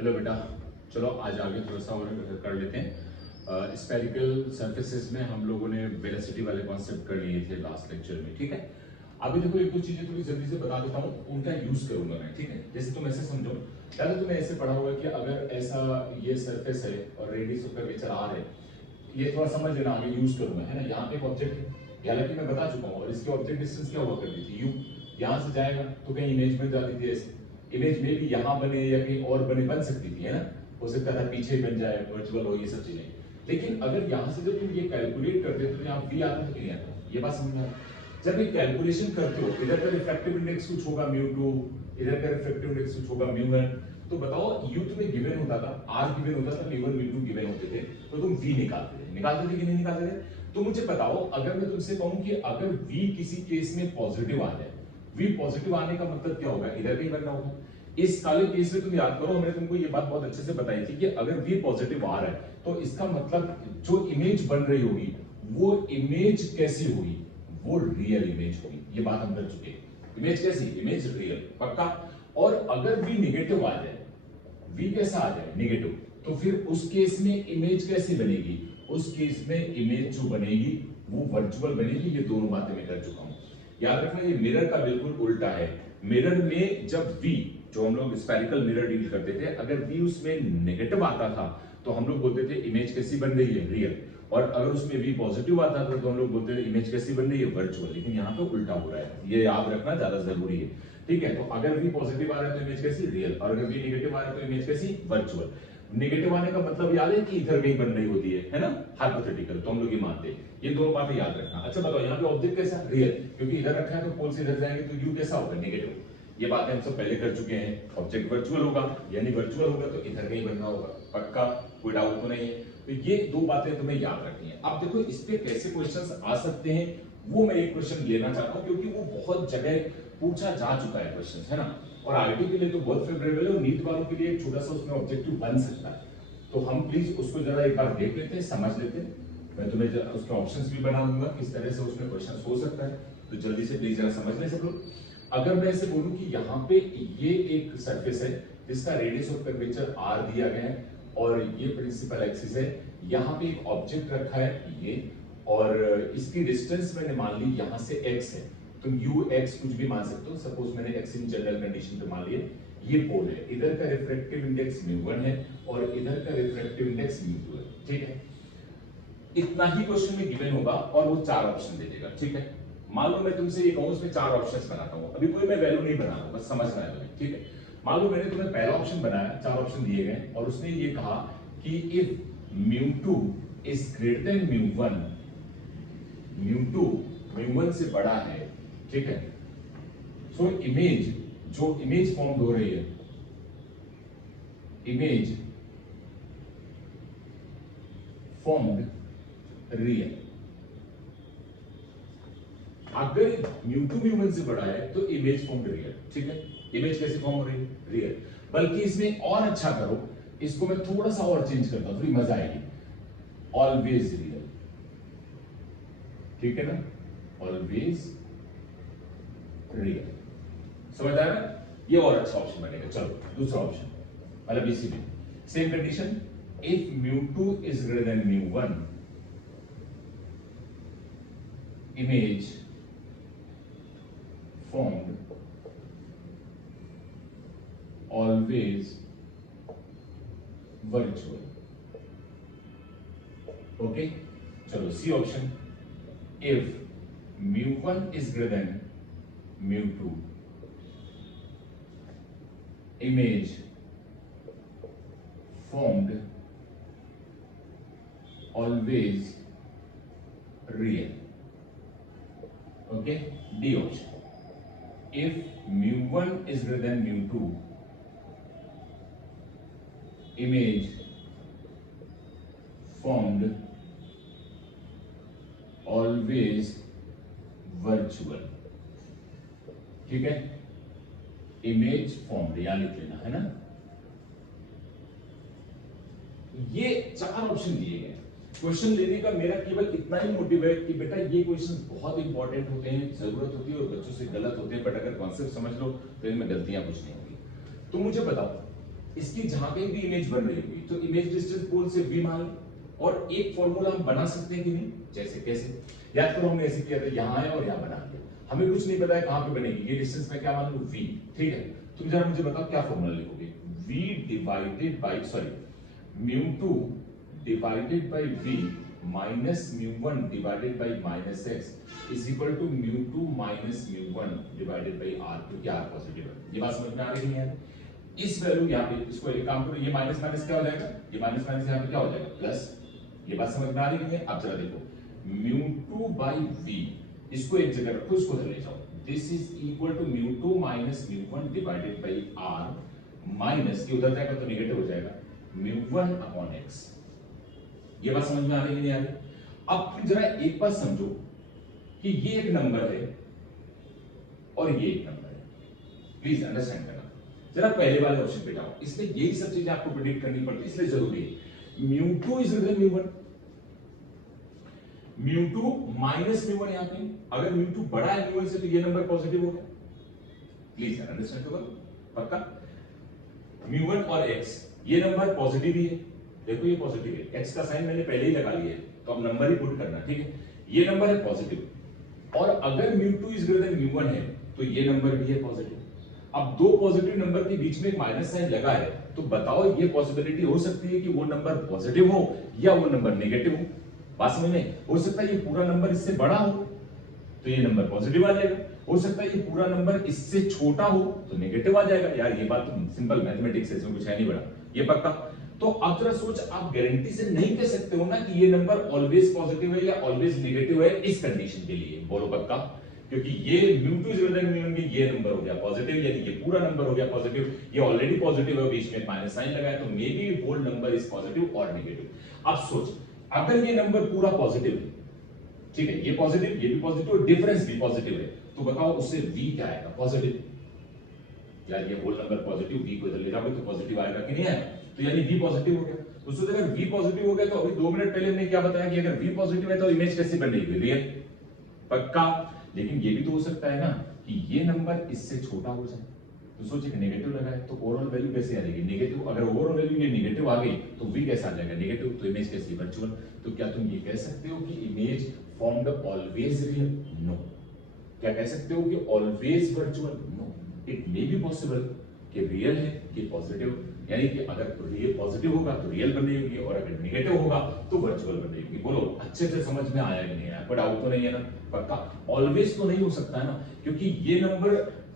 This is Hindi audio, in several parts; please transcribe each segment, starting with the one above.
हेलो बेटा, चलो आज आगे थोड़ा सा और कर लेते हैं। स्फेरिकल सरफेसेस में हम लोगों ने वेलोसिटी वाले कॉन्सेप्ट कर लिए थे लास्ट लेक्चर में, ठीक है। अभी देखो एक दो चीजें थोड़ी जल्दी से बता देता हूँ, उनका यूज करूंगा मैं, ठीक है। जैसे तुम ऐसे समझो, पहले तुमने ऐसे पढ़ा होगा कि अगर ऐसा ये सरफेस है और रेडियस ऑफ कर्वेचर आर है, ये थोड़ा समझ लेना, आगे यूज करूंगा, है ना। यहाँ पे एक ऑब्जेक्ट है, हालांकि मैं बता चुका हूँ, और इसकी ऑब्जेक्ट डिस्टेंस क्या हुआ करती थी, यू। यहाँ से जाएगा तो कहीं इमेज बन जाती थी, ऐसे इमेज में भी यहाँ बने या कहीं और बन सकती थी, है ना। हो सकता था पीछे बन जाए, वर्चुअल हो, ये सब चीजें। लेकिन अगर यहाँ से जब तुम ये कैलकुलेट करते हो तो यहाँ वी आता था कि नहीं आता, ये बात समझ में। जब ये कैलकुलेशन करते हो, इधर का रिफ्रैक्टिव इंडेक्स कुछ होगा μ2, इधर का रिफ्रैक्टिव इंडेक्स कुछ होगा μ1, तो बताओ यू तुम्हें गिवन होता था, आर गिवन होता था, μ1 μ2 गिवन होते थे, तो तुम वी निकालते थे कि नहीं निकालते थे। तो मुझे बताओ, अगर मैं तुमसे कहूं कि अगर वी किसी केस में पॉजिटिव आ जाए, वी पॉजिटिव आने का मतलब क्या होगा, इधर कहीं बनना होगा। इस वाले केस में तुम याद करो, हमने तुमको ये बात बहुत अच्छे से बताई थी कि अगर वी पॉजिटिव आ रहा है तो इसका मतलब जो इमेज बन रही होगी वो इमेज कैसी होगी, वो रियल इमेज होगी। ये बात हम कर चुके हैं। इमेज कैसी, इमेज रियल, पक्का। और अगर वी निगेटिव आ जाए, वी कैसा आ जाए, निगेटिव, तो फिर उस केस में इमेज कैसी बनेगी, उस केस में इमेज जो बनेगी वो वर्चुअल बनेगी। ये दोनों बातें मैं कर चुका हूं। याद रखना, ये मिरर का बिल्कुल उल्टा है। मिरर में जब वी, जो हम लोग स्फेरिकल मिरर डील करते थे, अगर वी उसमें नेगेटिव आता था तो हम लोग बोलते थे इमेज कैसी बन रही है, रियल। और अगर उसमें वी पॉजिटिव आता था तो हम लोग बोलते थे इमेज कैसी बन रही है, वर्चुअल। लेकिन यहाँ पे उल्टा हो रहा है, ये याद रखना ज्यादा जरूरी है, ठीक है। तो अगर वी पॉजिटिव आ रहा है तो इमेज कैसी, रियल, और अगर वी नेगेटिव आ रहा है तो इमेज कैसी, वर्चुअल। नेगेटिव आने का मतलब याद है कि इधर कहीं बन रही होती है ना, हाइपोथेटिकल, तो हम लोग ये मानते हैं। ये दोनों बातें याद रखना। अच्छा बताओ, यहाँ पे ऑब्जेक्ट कैसा, रियल, क्योंकि इधर रखा है तो पोल से इधर जाएंगे तो यू कैसा होगा, नेगेटिव। ये बातें हम सब पहले कर चुके हैं। ऑब्जेक्ट वर्चुअल होगा, यानी वर्चुअल होगा तो इधर कहीं बनना होगा, पक्का, कोई डाउट तो नहीं है। तो ये दो बातें तुम्हें याद रखनी है। अब देखो इस पे कैसे क्वेश्चंस आ सकते हैं, वो मैं एक क्वेश्चन लेना चाहता हूं, क्योंकि वो बहुत जगह पूछा जा चुका है क्वेश्चन, है ना। और आईटी के लिए तो बहुत फेवरेबल है, और नीट वालों के लिए एक छोटा सा उसमें ऑब्जेक्टिव बन सकता है। तो हम प्लीज उसको जरा एक बार देख लेते हैं, समझ लेते हैं। मैं तुम्हें उसके ऑप्शंस भी बना दूंगा, किस तरह से उसमें क्वेश्चन हो सकता है, तो जल्दी से प्लीज जरा समझ लें सब लोग। अगर मैं ऐसे बोलूं कि यहाँ पे ये एक सरफेस है जिसका रेडियस ऑफ कर्वेचर आर दिया गया है, और ये प्रिंसिपल एक्सिस है, यहाँ पे एक ऑब्जेक्ट रखा है ये, और इसकी डिस्टेंस मैंने मान ली यहाँ से x है। तुम u x कुछ भी मान सकते हो, सपोज मैंने x इन जनरल कंडीशन पे मान लिया। ये पोल है, इधर का रिफ्रैक्टिव इंडेक्स μ1 है और इधर का रिफ्रैक्टिव इंडेक्स μ2 है, ठीक है। इतना ही क्वेश्चन में गिवन होगा और वो चार ऑप्शन दे देगा, ठीक है। मान लो मैं तुमसे ये कहूं इसमें चार ऑप्शंस बनाता हूं, अभी कोई मैं वैल्यू नहीं बना रहा हूं, बस समझना है तुम्हें, ठीक है। मान लो मैंने तुम्हें पहला ऑप्शन बनाया, चार ऑप्शन दिए गए, और उसने ये कहा कि इफ μ2 इज ग्रेटर देन μ1, μ2 μ1 से बड़ा है, ठीक है, सो इमेज, जो इमेज फॉर्म हो रही है, इमेज फॉर्म्ड रियल। अगर μ2 μ1 से बड़ा है तो इमेज फॉर्म्ड रियल, ठीक है। इमेज कैसे फॉर्म हो रही है, रियल। बल्कि इसमें और अच्छा करो, इसको मैं थोड़ा सा और चेंज करता हूं, थोड़ी मजा आएगी। ऑलवेज रियल, ठीक है ना, ऑलवेज रियल। समझ आ रहा है, ये और अच्छा ऑप्शन बनेगा। चलो दूसरा ऑप्शन, मतलब इसी में same condition, if μ2 is greater than μ1, image formed always virtual, okay। चलो C option, if μ1 is greater than μ2, image formed always real, okay। D option, if μ1 is greater than μ2, image formed always virtual, ठीक है। इमेज फॉर्म्ड यहां लिख लेना, है ना। ये चार ऑप्शन दिए गए। क्वेश्चन लेने का मेरा केवल इतना ही मोटिव है कि बेटा ये क्वेश्चन बहुत इंपॉर्टेंट होते हैं, जरूरत होती है, और बच्चों से गलत होते हैं, बट अगर कॉन्सेप्ट समझ लो तो इनमें गलतियां कुछ नहीं होगी। तो मुझे बताओ, इसकी जहां कहीं भी इमेज बन रही होगी तो इमेज डिस्टेंस पोल से v मान लो, और एक फॉर्मूला हम बना सकते हैं कि नहीं, जैसे कैसे, याद करो हमने ऐसे किया था, यहां आया और यहां बना दिया, हमें कुछ नहीं पता है कहां पे बनेगी, ये डिस्टेंस में क्या मान लो v, ठीक है। तुम जरा मुझे बताओ क्या फॉर्मूला लिखोगे, v divided by mu2 divided by v minus mu1 divided by minus x is equal to mu2 minus mu1 divided by r, क्योंकि r पॉजिटिव है। ये बात समझ में आ रही है? इस वैल्यू यहाँ पे इसको एक काम करो, ये माइनस माइनस क्या हो जाएगा, ये माइनस माइनस यहाँ पे क्या हो जाएगा प्लस, ये बात समझ में आ रही है? अब जरा देखो mu2 by v, इसको एक जगह रखो, इसको उधर ले जाओ, this is equal to mu2 minus mu1 divided by r minus ये उधर जाएगा तो नेगेटिव हो जाएगा mu1 अपॉन x। ये बात समझ में आ रही है नहीं आ रही? अब फिर जरा एक बात समझो कि ये एक नंबर है और ये एक नंबर है, प्लीज अंडरस्टैंड करना। जरा पहले वाले ऑप्शन पे जाओ, इसमें यही सब चीजें आपको प्रेडिक्ट करनी पड़ती है, इसलिए जरूरी है। mu2 is greater mu1, mu2 minus mu1, यहां पे अगर mu2 बड़ा है mu1 से तो ये नंबर पॉजिटिव होगा, प्लीज अंडरस्टैंड करो पक्का। mu1 और x ये नंबर पॉजिटिव ही है, देखो ये पॉजिटिव है, x का साइन मैंने पहले ही लगा लिया है तो अब नंबर ही पुट करना, ठीक है। ये नंबर है पॉजिटिव, और अगर mu2 is greater then mu1 है तो ये नंबर भी है पॉजिटिव। अब दो पॉजिटिव नंबर के बीच में एक माइनस साइन लगा है, तो बताओ ये पॉसिबिलिटी हो सकती है कि वो नंबर पॉजिटिव हो या वो नंबर नेगेटिव हो, बात समझ में? हो सकता है ये पूरा नंबर इससे बड़ा हो तो ये नंबर पॉजिटिव आ जाएगा, हो सकता है ये पूरा नंबर इससे छोटा हो तो नेगेटिव आ जाएगा। यार ये बात तो सिंपल मैथमेटिक्स है, इसमें कुछ है नहीं बड़ा, ये पक्का। तो अब जरा सोच, आप गारंटी से नहीं कह सकते हो ना कि ये नंबर ऑलवेज पॉजिटिव है या ऑलवेज नेगेटिव है इस कंडीशन के लिए, बोलो पक्का, क्योंकि ये mu2 is greater then mu1 में ये नंबर हो गया पॉजिटिव, यानी ये पूरा नंबर हो गया पॉजिटिव, ये ऑलरेडी पॉजिटिव है, बीच में माइनस साइन लगा है, तो may be whole number is positive और नेगेटिव। अब सोच, अगर ये नंबर पूरा पॉजिटिव है, ठीक है, ये पॉजिटिव ये भी पॉजिटिव, डिफरेंस भी पॉजिटिव है, तो बताओ उससे v क्या आएगा, पॉजिटिव। यार ये होल नंबर पॉजिटिव, v को इधर ले जाओगे तो पॉजिटिव आएगा कि नहीं आएगा, तो यानी v पॉजिटिव हो गया। तो सोचो अगर v पॉजिटिव हो गया तो अभी 2 मिनट पहले हमने क्या बताया कि अगर v पॉजिटिव है तो इमेज कैसे बनेगी, रियल, पक्का। लेकिन ये भी तो हो सकता है ना कि ये नंबर इससे छोटा हो जाए, तो सोचिए नेगेटिव लगा है तो ओवरऑल वैल्यू कैसे आ जाएगी, नेगेटिव। अगर ओवरऑल वैल्यू ये नेगेटिव आ गई तो v कैसा आ जाएगा, नेगेटिव, तो इमेज कैसी, वर्चुअल। तो क्या तुम ये कह सकते हो कि image formed always real? No. क्या कह सकते हो कि always virtual? No. It may be possible कि रियल है कि पॉजिटिव, यानी कि अगर ये पॉजिटिव होगा तो रियल बन रही होगी और अगर नेगेटिव होगा तो वर्चुअल बन रही होगी। बोलो अच्छे से समझ में आया कि नहीं आया, कोई डाउट तो नहीं है ना, पक्का। ऑलवेज तो नहीं हो सकता है ना, क्योंकि ये नंबर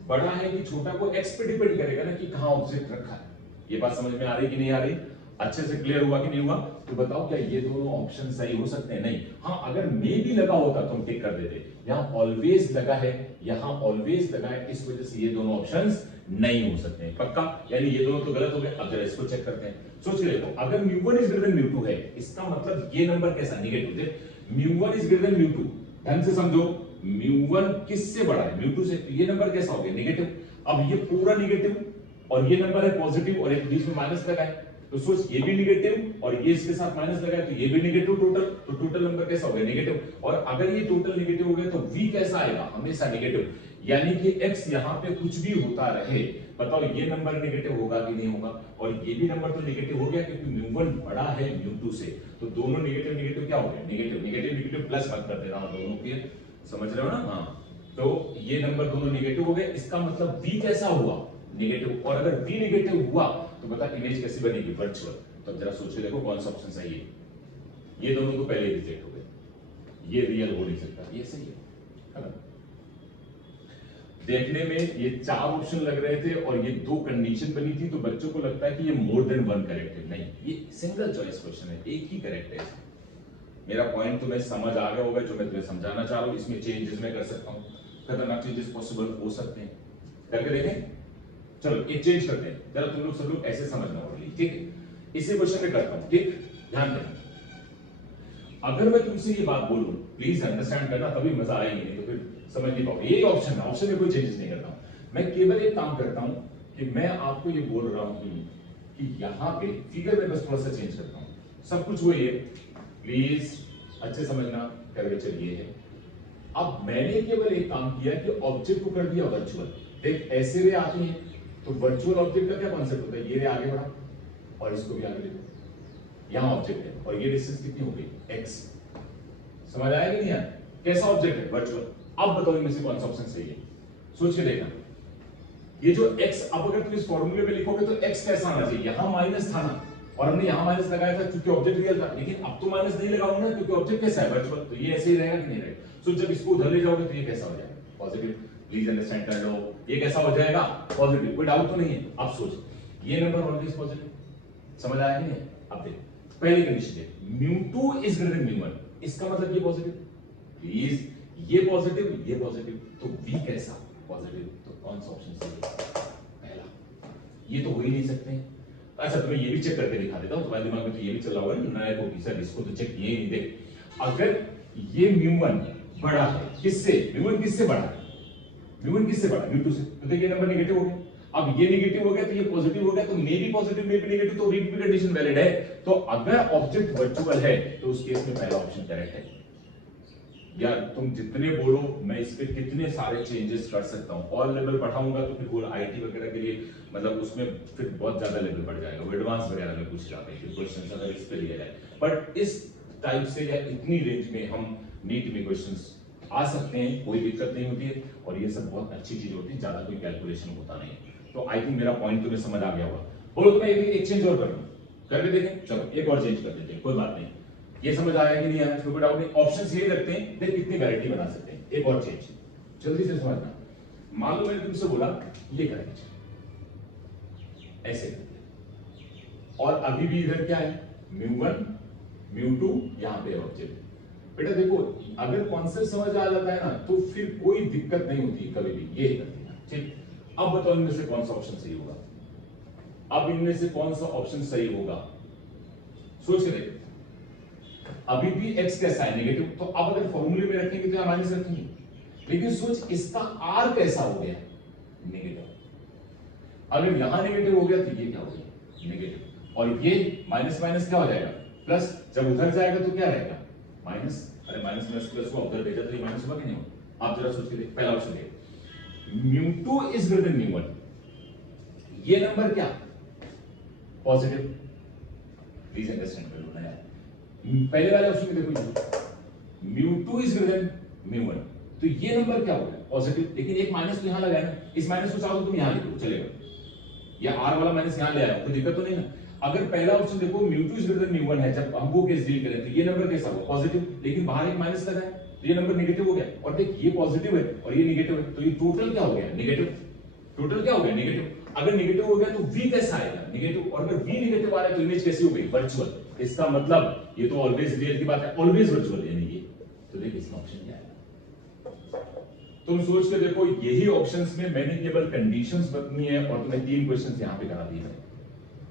बड़ा है कि छोटा को x पे डिपेंड करेगा ना कि कहां ऑब्जेक्ट रखा है। ये बात समझ में आ रही कि नहीं आ रही, अच्छे से क्लियर हुआ कि नहीं हुआ? तो बताओ क्या ये दोनों ऑप्शन सही हो सकते हैं? नहीं। हाँ, अगर मे भी लगा होता तो हम टिक कर देते, यहाँ ऑलवेज लगा है, यहाँ ऑलवेज लगा है, इस वजह से ये दोनों ऑप्शंस नहीं हो सकते हैं, पक्का। यानी ये दोनों तो गलत हो गए। अब जरा इसको चेक करते हैं, सोच के देखो, अगर mu1 is greater then mu2 है, इसका मतलब ये नंबर कैसा, नेगेटिव है। mu1 is greater then mu2, ढंग से समझो, mu1 किससे बड़ा है, mu2 से, तो ये नंबर कैसा हो गया, नेगेटिव। अब ये पूरा नेगेटिव और ये नंबर है पॉजिटिव और एक बीच में माइनस लगा है, तो सोच ये भी नेगेटिव और ये इसके साथ माइनस लगा है तो ये भी नेगेटिव टोटल, तो टोटल नंबर कैसा हो गया, नेगेटिव। और अगर ये टोटल नेगेटिव हो गया तो v कैसा आएगा, हमेशा नेगेटिव, यानी कि x यहां पे कुछ भी होता रहे, बताओ ये नंबर नेगेटिव होगा कि नहीं होगा। और ये भी नंबर तो नेगेटिव हो गया क्योंकि mu1 बड़ा है mu2 से, तो दोनों नेगेटिव नेगेटिव क्या हो गया, नेगेटिव नेगेटिव नेगेटिव प्लस मत कर दे रहा हूं दोनों के, समझ रहे हो ना? हाँ, तो ये नंबर दोनों नेगेटिव हो गए, इसका मतलब v कैसा हुआ, नेगेटिव। और अगर v नेगेटिव हुआ तो बता इमेज कैसी बनेगी, वर्चुअल। तो जरा सोच के देखो कौन सा ऑप्शन सही है। ये दोनों तो पहले ही रिजेक्ट हो गए, ये रियल हो नहीं सकता, ये सही है ना? देखने में ये 4 ऑप्शन लग रहे थे और ये 2 कंडीशन बनी थी, तो बच्चों को लगता है कि ये मोर देन 1 करेक्ट है। नहीं, ये सिंगल चॉइस क्वेश्चन है, एक ही करेक्ट है। मेरा पॉइंट तुम्हें समझ आ गया होगा जो मैं तुम्हें समझाना चाह रहा हूं। इसमें चेंजेस मैं कर सकता हूं, खतरनाक चेंजेस पॉसिबल हो सकते हैं, करके देखें। चलो एक चेंज करते हैं, जरा तुम लोग सब लोग ऐसे समझना होगा, ठीक है? इसी क्वेश्चन में करता हूं, ठीक, ध्यान देना। अगर मैं तुमसे ये बात बोलूं, प्लीज अंडरस्टैंड करना, तभी मजा आएगी, नहीं तो फिर समझ नहीं पाओगे। यही ऑप्शन है, ऑप्शन में कोई चेंजेस नहीं करता हूं, मैं केवल एक काम करता हूं कि मैं आपको ये बोल रहा हूं कि यहां पे फिगर में बस थोड़ा सा चेंज करता हूं, सब कुछ वही है, प्लीज अच्छे समझना। कर्वेचर ये है। अब मैंने केवल एक काम किया कि ऑब्जेक्ट को कर दिया वर्चुअल। देख ऐसे वे आती हैं, तो वर्चुअल ऑब्जेक्ट का क्या कॉन्सेप्ट होता है, ये आगे बढ़ा और इसको भी आगे ले लो, यहां ऑब्जेक्ट है और ये डिस्टेंस कितनी हो गई x, समझ आया कि नहीं यार, कैसा ऑब्जेक्ट है वर्चुअल। अब बताओ इनमें से कौन सा ऑप्शन सही है, सोच के देखना। ये जो x, अब अगर तुम इस फॉर्मूले में लिखोगे तो x कैसा आना चाहिए, यहां माइनस था ना, और हमने यहां माइनस लगाया था क्योंकि ऑब्जेक्ट रियल था, लेकिन अब तो माइनस नहीं लगाऊंगा क्योंकि ऑब्जेक्ट कैसा है वर्चुअल, तो ये ऐसे ही रहेगा कि नहीं रहेगा। सो जब इसको उधर ले जाओगे तो ये कैसा हो जाएगा, पॉजिटिव। प्लीज अंडरस्टैंड कर लो, ये कैसा हो जाएगा, पॉजिटिव, कोई डाउट तो नहीं है। अब सोच, ये नंबर ऑलवेज पॉजिटिव, समझ आया कि नहीं। अब देख पहली कंडीशन है μ2 इज ग्रेटर देन μ1, इसका मतलब ये पॉजिटिव, प्लीज ये पॉजिटिव, तो v कैसा पॉजिटिव, तो कौन सा ऑप्शन सही है, पहला। ये तो हो ही नहीं सकते। अच्छा तुम्हें ये भी चेक करके दिखा देता हूं, तुम्हारे दिमाग में तो ये भी चला हुआ है ना, नया को सर इसको तो चेक किए ही नहीं। देख अगर ये μ1 बड़ा है किससे, μ1 किससे बड़ा है, μ1 किससे बड़ा, μ2 से, तो देखिए नंबर नेगेटिव हो गया। अब ये नेगेटिव हो गया तो ये पॉजिटिव हो गया, तो मे भी पॉजिटिव मे भी नेगेटिव, तो रीड कंडीशन वैलिड है। तो अगर ऑब्जेक्ट वर्चुअल है तो उस केस में पहला ऑप्शन करेक्ट है। यार तुम जितने बोलो मैं इस पे कितने सारे चेंजेस कर सकता हूं, और लेवल बढ़ाऊंगा तो फिर वो आईटी वगैरह के लिए मतलब उसमें फिर बहुत ज्यादा लेवल बढ़ जाएगा, वो एडवांस वगैरह में पूछ जाते हैं क्वेश्चंस अगर इस पे लिया जाए। बट इस टाइप से या इतनी रेंज में हम नीट में क्वेश्चंस आ सकते हैं, कोई दिक्कत नहीं होती है, और ये सब बहुत अच्छी चीज होती है, ज्यादा कोई कैलकुलेशन होता नहीं है। तो आई थिंक मेरा पॉइंट तुम्हें समझ आ गया होगा। बोलो तो मैं एक चेंज और करूं, करके देखें, चलो एक और चेंज कर देते हैं, कोई बात नहीं। ये समझ आया कि नहीं आया, कोई डाउट नहीं। ऑप्शंस यही रखते हैं, देख कितनी वैरायटी बना सकते हैं। एक और चेंज जल्दी से समझना, मान लो मैंने तुमसे बोला ये कर दीजिए, ऐसे कर दिया, और अभी भी इधर क्या है μ1 μ2, यहां पे ऑब्जेक्ट। बेटा देखो अगर कॉन्सेप्ट समझ आ जाता है ना तो फिर कोई दिक्कत नहीं होती कभी भी, ये कर देना ठीक। अब बताओ इनमें से कौन सा ऑप्शन सही होगा, अब इनमें से कौन सा ऑप्शन सही होगा, सोच के देखो। अभी भी x कैसा है नेगेटिव, तो अब अगर फॉर्मूले में रखेंगे तो यहां माइनस रखेंगे, लेकिन सोच इसका r कैसा हो गया नेगेटिव। अगर यहां नेगेटिव हो गया तो ये क्या हो गया नेगेटिव, और ये माइनस माइनस क्या हो जाएगा प्लस, जब उधर जाएगा तो क्या रहेगा माइनस। अरे माइनस माइनस प्लस को उधर भेजा तो ये माइनस होगा कि नहीं होगा। आप जरा सोच के देखिए, पहला ऑप्शन देखिए μ2 इज ग्रेटर देन μ1, ये नंबर क्या पॉजिटिव, प्लीज अंडरस्टैंड कर लो ना यार। पहले वाले ऑप्शन में देखो μ2 इज ग्रेटर देन μ1, तो ये नंबर क्या होगा पॉजिटिव, लेकिन एक माइनस तो यहां लगाया ना, इस माइनस को चाहो तो तुम यहां लिखो चलेगा, या r वाला माइनस यहां ले आया कोई दिक्कत तो नहीं ना। अगर पहला ऑप्शन देखो μ2 इज ग्रेटर देन μ1 है, जब हम वो केस डील करें तो ये नंबर कैसा होगा पॉजिटिव, लेकिन बाहर एक माइनस लगा है तो ये नंबर नेगेटिव हो गया, और देख ये पॉजिटिव है और ये नेगेटिव है, तो ये टोटल क्या हो गया नेगेटिव, टोटल क्या हो गया नेगेटिव। अगर नेगेटिव हो गया तो v कैसा आएगा नेगेटिव, और अगर v नेगेटिव आ रहा है तो इमेज कैसी हो गई वर्चुअल, इसका मतलब ये तो ऑलवेज रियल की बात है, ऑलवेज वर्चुअल यानी ये, तो देख इसका ऑप्शन क्या है। तुम सोच के देखो यही ऑप्शंस में मैंने केवल कंडीशंस बतानी है और तुम्हें 3 क्वेश्चंस यहां पे करा दिए हैं,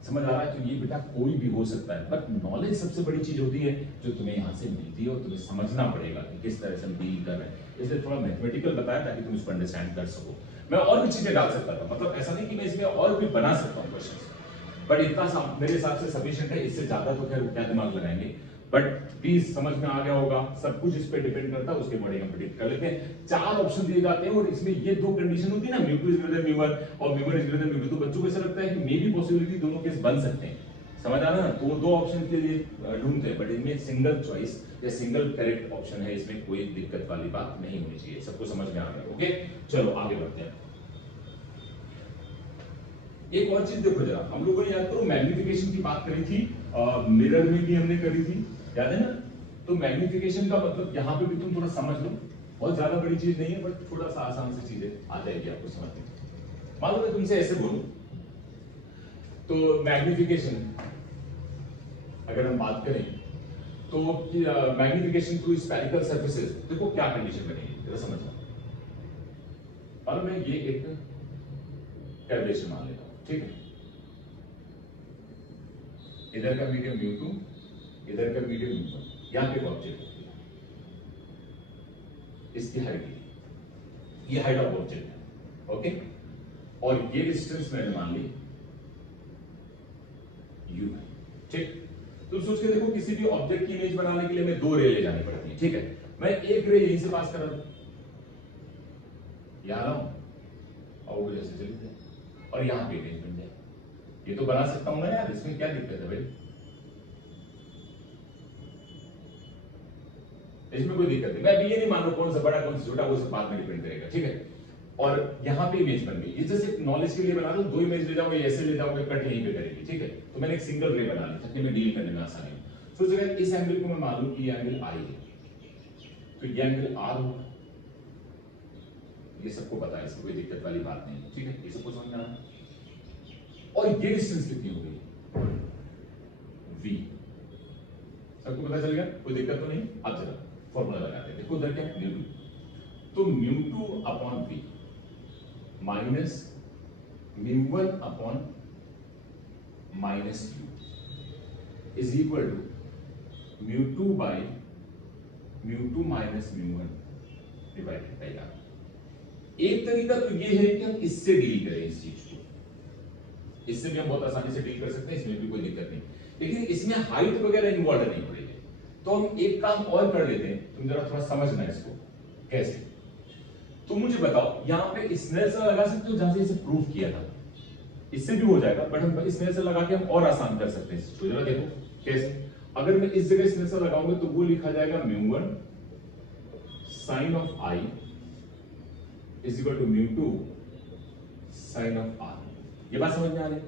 समझ आ रहा है। तो ये बेटा कोई भी हो सकता है, बट नॉलेज सबसे बड़ी चीज होती है जो तुम्हें यहां से मिलती है, और तुम्हें समझना पड़ेगा कि किस तरह से हम डील कर रहे हैं। इसलिए थोड़ा मैथमेटिकल बताया ताकि तुम इसको अंडरस्टैंड कर सको। मैं और भी चीजें डाल सकता था, मतलब ऐसा नहीं कि मैं इसमें और भी बना सकता हूँ क्वेश्चन, बट इतना मेरे हिसाब से सफिशिएंट है, इससे ज्यादा तो खैर क्या दिमाग लगाएंगे। बट प्लीज समझ में आ गया होगा, सब कुछ इस पे डिपेंड करता है, उसके अकॉर्डिंग हम प्रेडिक्ट कर लेते हैं। 4 ऑप्शन दिए जाते हैं और इसमें ये 2 कंडीशन होती है ना, μ2 इज ग्रेटर देन μ1 और μ1 इज ग्रेटर देन μ2, तो बच्चों को ऐसा लगता है कि मे भी पॉसिबिलिटी दोनों केस बन सकते हैं, समझ आ रहा है ना। तो 2 ऑप्शन के लिए ढूंढते हैं, बट इनमें सिंगल चॉइस या सिंगल करेक्ट ऑप्शन है, इसमें कोई दिक्कत वाली बात नहीं होनी चाहिए, सबको समझ में आ रहा है। ओके चलो आगे बढ़ते हैं। एक और चीज देखो जरा, हम लोगों ने याद करो मैग्निफिकेशन की बात करी थी, मिरर में भी हमने करी थी, याद है ना। तो मैग्निफिकेशन का मतलब यहाँ पे भी तुम थोड़ा समझ लो, बहुत ज्यादा बड़ी चीज नहीं है, बट थोड़ा सा आसान सी चीजें आ जाएगी आपको समझ में। मान लो मैं तुमसे ऐसे बोलूं, तो मैग्निफिकेशन अगर हम बात करें तो मैग्निफिकेशन थ्रू स्फेरिकल सर्फेसेस, देखो क्या कंडीशन बनेगी जरा समझना। और मैं ये एक कैलकुलेशन मान लेता हूं, ठीक है। इधर का मीडियम μ2, इधर का मीडियम μ1, यहां पे ऑब्जेक्ट है, इसकी हाइट ये हाइट ऑफ ऑब्जेक्ट है, ओके। और ये डिस्टेंस मैंने मान ली u है, ठीक। तो सोच के देखो किसी भी ऑब्जेक्ट की इमेज बनाने के लिए हमें 2 रे ले जानी पड़ती है, ठीक है। मैं एक रे यहीं से पास कर रहा हूं, यहां रहा हूं और वो जैसे चली जाए, और यहाँ पे इमेज बन जाए। ये तो बना सकता हूं ना यार, इसमें क्या दिक्कत है भाई, इसमें कोई दिक्कत नहीं। मैं अभी ये नहीं मान रहा कौन सा बड़ा कौन सा छोटा, वो सब बाद में डिपेंड करेगा, ठीक है। और यहाँ पे इमेज बन गई, ये जैसे नॉलेज के लिए बना दो, 2 इमेज ले जाओगे, ऐसे ले जाओगे, कट यहीं पे करेगी, ठीक है। तो मैंने एक सिंगल रे बना ली ताकि मैं डील करने में आसानी हो। तो अगर इस एंगल को मैं मान लूं कि ये एंगल आई है, तो ये एंगल आर होगा, ये सबको पता है, इसमें कोई दिक्कत वाली बात नहीं है, ठीक है, ये सबको समझ में आ रहा है। और ये डिस्टेंस कितनी हो गई, v, सबको पता चल गया, कोई दिक्कत तो नहीं। अब चलो फॉर्मूला लगाते हैं, देखो उधर क्या है, म्यू टू, तो mu two upon v minus mu one upon minus u is equal to mu two by mu two minus mu one divided by r. एक तरीका तो ये है कि हम इससे डील करें, इस चीज को, इससे भी हम बहुत आसानी से डील कर सकते हैं, इसमें भी कोई दिक्कत नहीं, लेकिन इसमें हाइट वगैरह इन्वॉल्व नहीं पड़ेगी। तो हम एक काम और कर लेते हैं, तुम जरा थोड़ा समझना इसको कैसे। तो मुझे बताओ, यहां पे स्नेल सा लगा सकते हो जहां से इसे प्रूव किया था, इससे भी हो जाएगा, बट हम स्नेल सा लगा के हम और आसान कर सकते हैं। तो जरा देखो कैसे। अगर मैं इस जगह स्नेल सा लगाऊंगा तो वो लिखा जाएगा mu one sine of i is equal to mu two sine of r. ये बात समझ में आ रही है।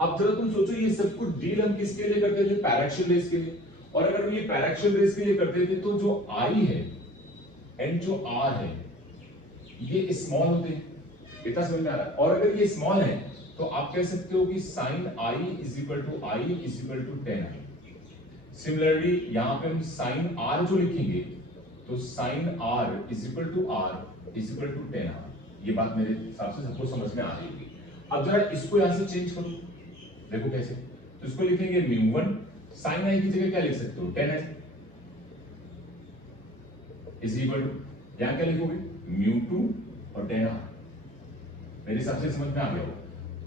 अब जरा तुम सोचो, ये सब कुछ डील हम किसके लिए करते थे, पैराक्सियल रेस के लिए। और अगर हम ये पैराक्सियल रेस के लिए करते थे तो जो आई है एंड जो आर है ये स्मॉल होते हैं, इतना समझ में आ रहा है। और अगर ये स्मॉल है तो आप कह सकते हो कि sine i is equal to i is equal to 10i। Similarly यहां पे हम साइन आर जो लिखेंगे तो sine r is equal to r is equal to 10r। ये बात मेरे हिसाब से सबको समझ में आ रही होगी। अब जरा इसको यहां से चेंज करो, देखो कैसे। तो इसको लिखेंगे म्यू वन साइन आई की जगह क्या लिख सकते हो, 10i इज इक्वल टू, यहां क्या लिखोगे म्यू टू और 10r। मेरे हिसाब से समझ में आ गया हो।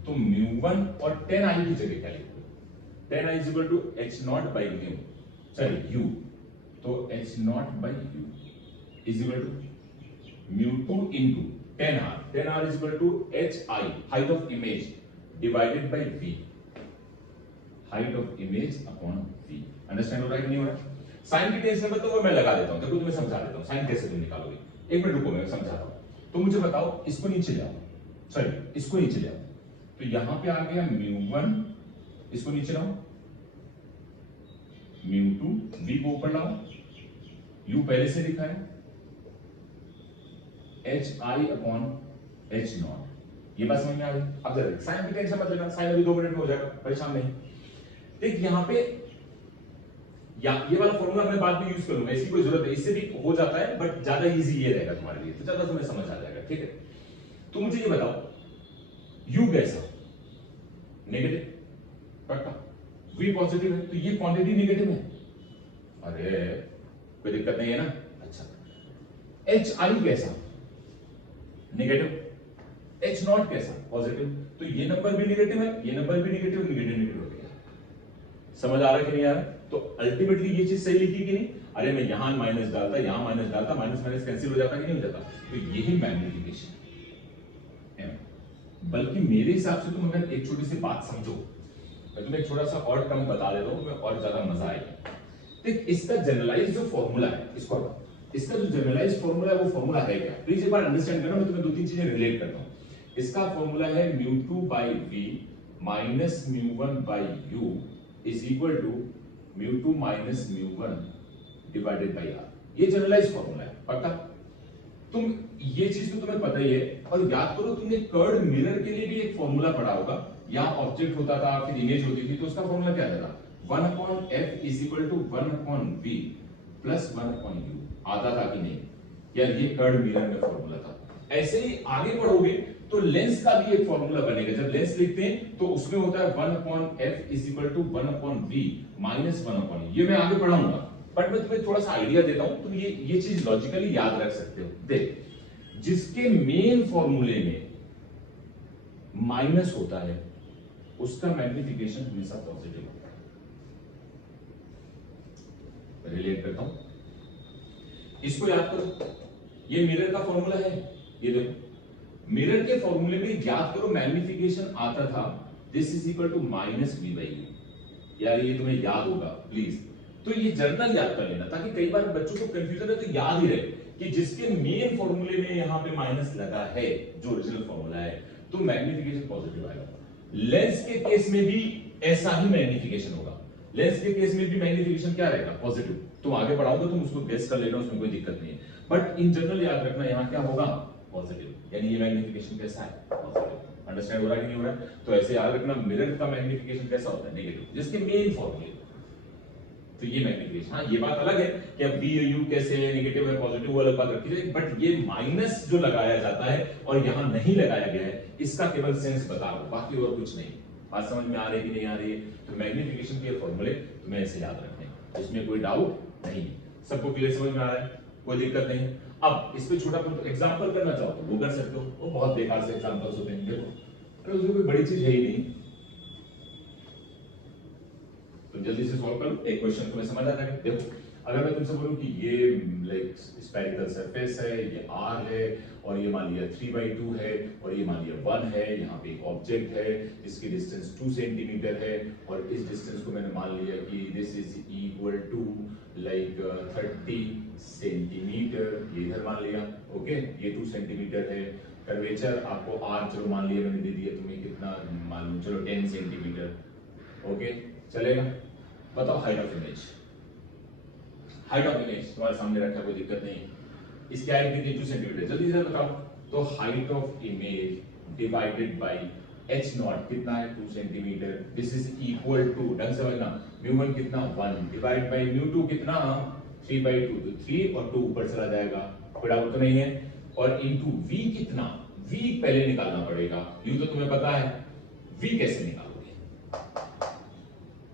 तो म्यू वन और 10i की जगह क्या लिखोगे, 10i is equal to h naught by mu, sorry u, तो h naught by u is equal to mu two into 10r, 10r is equal to hi, height of image divided by v, height of image upon v। Understand हो रहा है कि नहीं हो रहा है? साइन की टेंशन में तो मैं लगा देता हूं, देखो तुम्हें समझा देता हूं साइन कैसे तुम निकालोगे। एक मिनट रुको, मैं समझाता हूं। तो मुझे बताओ, इसको नीचे ले आओ, सॉरी इसको नीचे ले आओ। तो यहां पे आ गया म्यू वन, इसको नीचे लाओ, म्यू टू, v को ऊपर लाओ, u पहले से लिखा है hi अपॉन h नॉट। ये बात समझ में आ गई। अब जरा साइन की टेंशन मत लेना, साइन अभी 2 मिनट में हो जाएगा, परेशान नहीं। देख यहां पे ये वाला फॉर्मूला मैं बाद में यूज करूंगा, इसकी कोई जरूरत है, इससे भी हो जाता है बट ज्यादा इजी ये रहेगा तुम्हारे लिए, तो ज्यादा तुम्हें समझ आ जाएगा, ठीक है। तो मुझे ये बताओ, u कैसा, नेगेटिव, पक्का, v पॉजिटिव है, तो ये क्वांटिटी नेगेटिव है, अरे कोई दिक्कत नहीं है ना। अच्छा, hi कैसा, नेगेटिव, h नॉट कैसा, पॉजिटिव, तो ये नंबर भी नेगेटिव है, ये नंबर भी नेगेटिव, नेगेटिव नेगेटिव हो गया। समझ आ रहा है कि नहीं आ रहा? तो अल्टीमेटली ये चीज सही लिखी कि नहीं? अरे मैं यहां माइनस डालता, यहां माइनस डालता, माइनस माइनस कैंसिल हो जाता कि नहीं हो जाता? तो यही मैग्निफिकेशन है। बल्कि मेरे हिसाब से तुम अगर एक छोटी सी बात समझो, मैं तुम्हें एक छोटा सा और टर्म बता देता हूं, तुम्हें और ज्यादा मजा आएगा। देख इसका जनरलाइज जो फॉर्मूला है, इसका जो जनरलाइज फॉर्मूला है वो फॉर्मूला है क्या? प्लीज एक बार अंडरस्टैंड करना, मैं तुम्हें 2-3 चीजें रिलेट करता हूं। इसका फॉर्मूला है mu two by v minus mu one by u is equal to mu two minus mu one divided by r. ये जनरलाइज फॉर्मूला है, पक्का? तुम ये चीज तो तुम्हें पता ही है। और याद करो, तुमने कर्व्ड मिरर के लिए भी एक फॉर्मूला पढ़ा होगा। यहाँ ऑब्जेक्ट होता था, फिर इमेज होती थी, तो उसका फॉर्मूला क्या था? 1/f is equal to 1/v plus 1/u। आता था कि नहीं यार? ये कर्व्ड मिरर में फॉर्मूला था। ऐसे ही आगे बढ़ोगे तो लेंस का भी एक फॉर्मूला बनेगा। जब लेंस लिखते हैं तो उसमें होता है 1/f is equal to 1/v minus 1/u। ये मैं आगे पढ़ाऊंगा, बट मैं तुम्हें थोड़ा सा आइडिया देता हूं, तुम ये चीज लॉजिकली याद रख सकते हो। देख, जिसके मेन फॉर्मूले में माइनस होता है उसका मैग्निफिकेशन हमेशा पॉजिटिव होता है। रिलेट करता हूं, इसको याद करो। ये मिरर का फॉर्मूला है, ये देखो मिरर के फॉर्मूले में याद करो मैग्निफिकेशन आता था this is equal to minus v by u, यार ये तुम्हें याद होगा प्लीज। तो ये जर्नल याद कर लेना ताकि कई बार बच्चों को कंफ्यूजन है तो याद ही रहे कि जिसके मेन फॉर्मूले में यहां पे माइनस लगा है जो ओरिजिनल फॉर्मूला है तो मैग्निफिकेशन पॉजिटिव आएगा। लेंस के केस में भी ऐसा ही मैग्निफिकेशन होगा, लेंस के केस में भी मैग्निफिकेशन क्या रहेगा पॉजिटिव। तुम आगे बढ़ाओगे तुम उसको गेस कर लेना, उसमें कोई दिक्कत नहीं है, बट इन जनरल याद रखना यहां क्या होगा पॉजिटिव, यानी ये मैग्निफिकेशन कैसा है पॉजिटिव। अंडरस्टैंड हो रहा है कि नहीं हो रहा है? तो ऐसे याद रखना मिरर का मैग्निफिकेशन कैसा होता है नेगेटिव, जिसके मेन फॉर्मूले तो ये मैग्निफिकेशन। हाँ ये बात अलग है कि अब बी यू कैसे नेगेटिव है पॉजिटिव अलग बात रखी जाए, बट ये माइनस जो लगाया जाता है और यहां नहीं लगाया गया है इसका केवल सेंस बता दो, बाकी और कुछ नहीं। बात समझ में आ रही है कि नहीं आ रही है? तो मैग्निफिकेशन के फॉर्मूले तुम्हें ऐसे याद रखने हैं, इसमें कोई डाउट नहीं है, सबको क्लियर समझ में आ रहा है, कोई दिक्कत नहीं। अब इस पे छोटा एग्जांपल करना चाहो तो वो कर सकते हो, वो बहुत बेकार से एग्जांपल्स होते हैं, देखो उसमें कोई बड़ी चीज है ही नहीं, तो जल्दी से सॉल्व करो। एक क्वेश्चन तुम्हें समझ आता है? देखो अगर मैं तुमसे बोलूं कि ये लाइक स्फेरिकल सरफेस है, ये r है और ये मान लिया 3/2 है और ये मान लिया 1 है, यहाँ पे एक ऑब्जेक्ट है जिसकी डिस्टेंस 2 सेंटीमीटर है और इस डिस्टेंस को मैंने मान लिया कि this is equal to like 30 centimetre, ये इधर मान लिया, ओके ये 2 सेंटीमीटर है। कर्वेचर आपको r चलो मान लिया मैंने दे दिया, तुम्हें कितना मालूम, चलो 10 सेंटीमीटर, ओके चलेगा। बताओ height of image, height of image तुम्हारे सामने रखा, कोई दिक्कत नहीं, इसकी हाइट कितनी 2 सेंटीमीटर, जल्दी से बताओ। तो height of image divided by h naught कितना है 2 centimetre, this is equal to, ढंग से समझना, μ1 कितना 1 डिवाइड बाय μ2 कितना 3/2, तो 3 और 2 ऊपर चला जाएगा, कोई डाउट तो नहीं है। और इनटू v कितना, v पहले निकालना पड़ेगा, u तो तुम्हें पता है, v कैसे निकालोगे,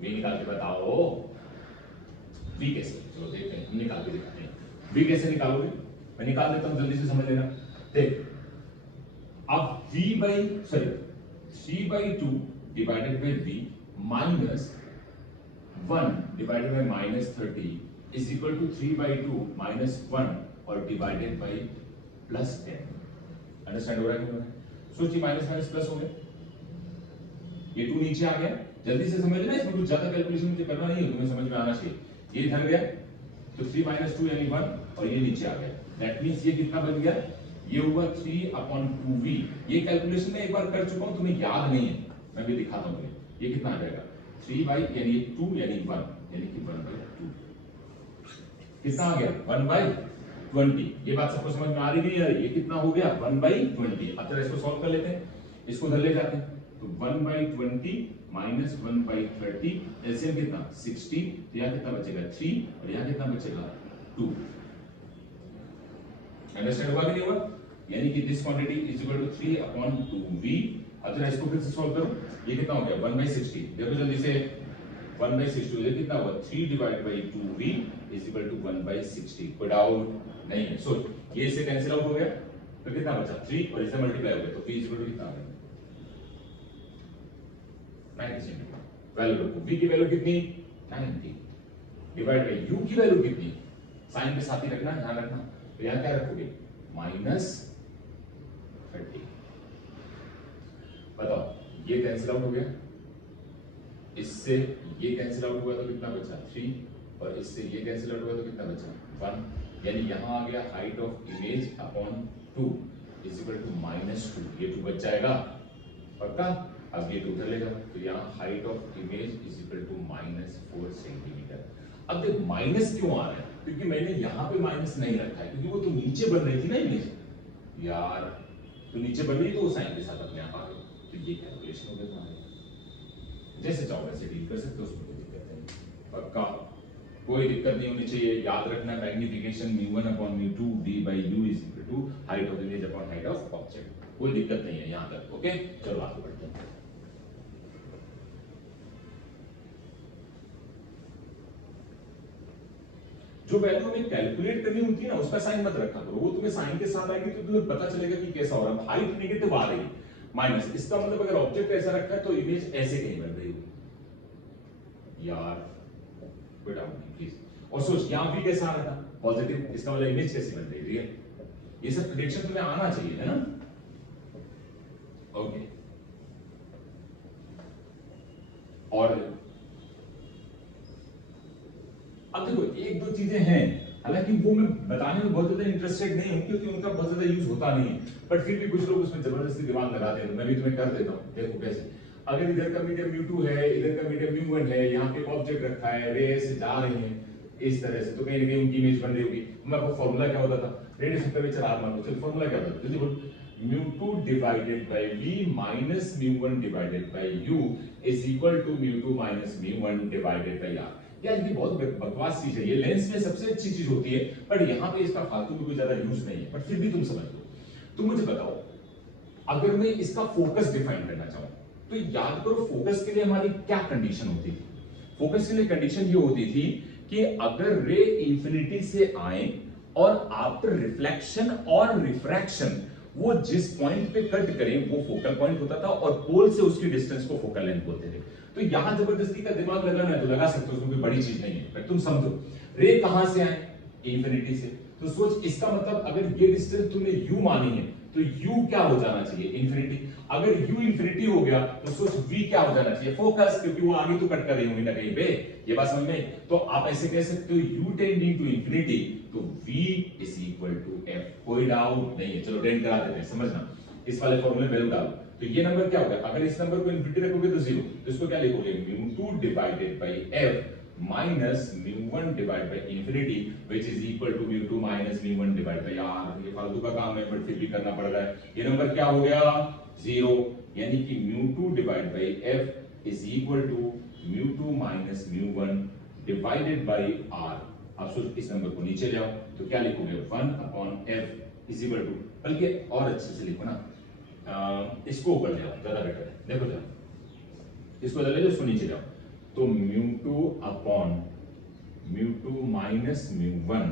v निकाल के बताओ, v कैसे, चलो देखते हैं, हम निकाल के दिखाते हैं v कैसे निकालोगे, मैं निकाल देता हूं जल्दी से समझ लेना। देख अब 3/2 divided by v minus 1 divided by minus 30 is equal to 3/2 minus 1 और डिवाइडेड बाय प्लस 10। अंडरस्टैंड हो रहा है कि नहीं? सोचिए माइनस माइनस प्लस हो गया, ये 2 नीचे आ गया, जल्दी से समझ लेना, इसमें कुछ ज्यादा कैलकुलेशन मुझे करना नहीं है, तुम्हें समझ में आना चाहिए। ये इधर गया तो 3 - 2 यानी 1 और ये नीचे आ गया, दैट मींस ये कितना बन गया, ये हुआ 3/2v। ये कैलकुलेशन मैं एक बार कर चुका हूं, तुम्हें याद नहीं है, मैं भी दिखाता हूं तुम्हें, ये कितना आ जाएगा 3 यानी 2 यानी 1 यानी कि 1/2 कितना आ गया 1/20। ये बात सबको समझ में आ रही है? ये कितना हो गया 1/20। अब जरा इसको सॉल्व कर लेते हैं, इसको उधर ले जाते हैं, तो 1/20 माइनस 1/30 एलसीएम कितना 60, तो यहाँ कितना बचेगा 3 और यहाँ कितना बचेगा 2। अंडरस्टैंड हुआ कि नहीं हुआ? यानी कि this quantity is equal to 3/2v। अब जरा इसको फिर से सॉल्व करो, ये कितना हो गया 1/60, देखो जल्दी से 1/60 ये कितना हुआ 3/2v इज इक्वल टू 1/60। कोई डाउट नहीं है? सोच ये इससे कैंसिल आउट हो गया तो कितना बचा 3 और इससे मल्टीप्लाई हो गया तो v इज इक्वल टू कितना आ गया 90 सेंटीमीटर। वैल्यू रखो, v की वैल्यू कितनी 90 डिवाइड बाय u की वैल्यू कितनी, साइन के साथ ही रखना, ध्यान रखना, तो यहां क्या रखोगे -30। बताओ ये कैंसिल आउट हो गया, इससे ये कैंसिल आउट हुआ तो कितना बचा 3 और इससे ये कैंसिल आउट हुआ तो कितना बचा 1, यानी यहां आ गया height of image upon 2 is equal to -2, ये 2 बच जाएगा पक्का। अब ये 2 उधर ले जाओ, तो यहाँ height of image is equal to -4 centimetre. अब देख माइनस क्यों आ रहा है, क्योंकि मैंने यहाँ पे माइनस नहीं रखा है, क्योंकि वो तो नीचे बन रही थी ना इमेज यार, तो नीचे बन रही तो वो साइन के साथ अपने आप आ गई, तो ये कैलकुलेशन हो गया तुम्हारे। जैसे चाहो वैसे डील कर सकते हो, उसमें कोई दिक्कत नहीं, पक्का कोई दिक्कत नहीं होनी चाहिए। याद रखना magnification μ1/μ2 d/u is equal to height of image upon height of object, कोई दिक्कत नहीं है यहां तक, ओके। चलो आगे बढ़ते हैं। जो वैल्यू हमें कैलकुलेट करनी होती है ना उसका साइन मत रखा करो, वो तुम्हें साइन के साथ आएगी तो तुम्हें पता चलेगा कि कैसा हो रहा है। हाइट नेगेटिव आ रही है माइनस, इसका मतलब अगर ऑब्जेक्ट ऐसा रखा है तो इमेज ऐसे कहीं बन रही होगी यार, कोई डाउट नहीं प्लीज। और सोच यहां भी कैसा आ रहा था पॉजिटिव, इसका मतलब इमेज कैसी बन रही है, ये सब प्रेडिक्शन तुम्हें आना चाहिए है ना, ओके, और अब देखो एक दो चीजें हैं, हालांकि वो मैं बताने में बहुत ज्यादा इंटरेस्टेड नहीं हूं क्योंकि उनका बहुत ज्यादा यूज होता नहीं है, बट फिर भी कुछ लोग उसमें जबरदस्ती दिमाग लगाते हैं, तो मैं भी तुम्हें कर देता हूं। देखो कैसे, अगर इधर का मीडियम म्यू2 है, इधर का मीडियम म्यू1 है, यहाँ पे ऑब्जेक्ट रखा है, रे ऐसे जा रही है इस तरह से, तो कहीं ना कहीं उनकी इमेज बन रही होगी। मैं आपको फॉर्मूला क्या होता था, रेडियस ऑफ कर्वेचर आर मान लो, चलो फॉर्मूला क्या होता था, जल्दी बोल, mu divided by v minus mu divided by u is equal to mu minus mu divided by r। यार ये बहुत बकवास चीज है, ये लेंस में सबसे अच्छी चीज होती है, बट यहाँ पे इसका फालतू में कोई ज्यादा यूज नहीं है, बट फिर भी तुम समझ लो। तो मुझे बताओ, अगर मैं इसका फोकस डिफाइन करना चाहूं, तो याद करो फोकस के लिए हमारी क्या कंडीशन होती थी। फोकस के लिए कंडीशन ये होती थी कि अगर रे इंफिनिटी से आए और आफ्टर रिफ्लेक्शन और रिफ्रैक्शन वो जिस पॉइंट पे कट करें वो फोकल पॉइंट होता था, और पोल से उसकी डिस्टेंस को फोकल लेंथ बोलते थे। तो यहां जबरदस्ती का दिमाग लगाना है तो लगा सकते हो, उसमें कोई बड़ी चीज नहीं है, पर तुम समझो रे कहां से आए, इंफिनिटी से, तो सोच इसका मतलब अगर ये डिस्टेंस तुमने u मानी है तो u क्या हो जाना चाहिए, इंफिनिटी। अगर u इंफिनिटी हो गया तो सोच v क्या हो जाना चाहिए, फोकस, क्योंकि वो आगे तो कट कर रही होंगी ना कहीं पे, ये बात समझ में। तो आप ऐसे कह सकते हो u टेंडिंग टू इंफिनिटी, तो v is equal to f, कोई डाउट नहीं है। चलो टेंड करा देते हैं, समझना, इस वाले फॉर्मूले में वैल्यू डालो, तो ये नंबर क्या होगा, अगर इस नंबर को इंफिनिटी रखोगे तो 0, तो इसको क्या लिखोगे, mu divided by f minus mu divide by infinity which is equal to mu minus mu divide by r। ये फालतू का काम है बट फिर भी करना पड़ रहा है। ये नंबर क्या हो गया, 0, यानी कि mu divide by f is equal to mu minus mu divided by r। अब सोच इस नंबर को नीचे ले आओ, तो क्या लिखोगे, 1/f इज इक्वल टू, बल्कि और अच्छे से लिखो ना, इसको ऊपर ले आओ, ज्यादा बेटर है। देखो जरा, इसको ले लो, इसको नीचे ले आओ, तो म्यू2 अपॉन म्यू2 माइनस म्यू1,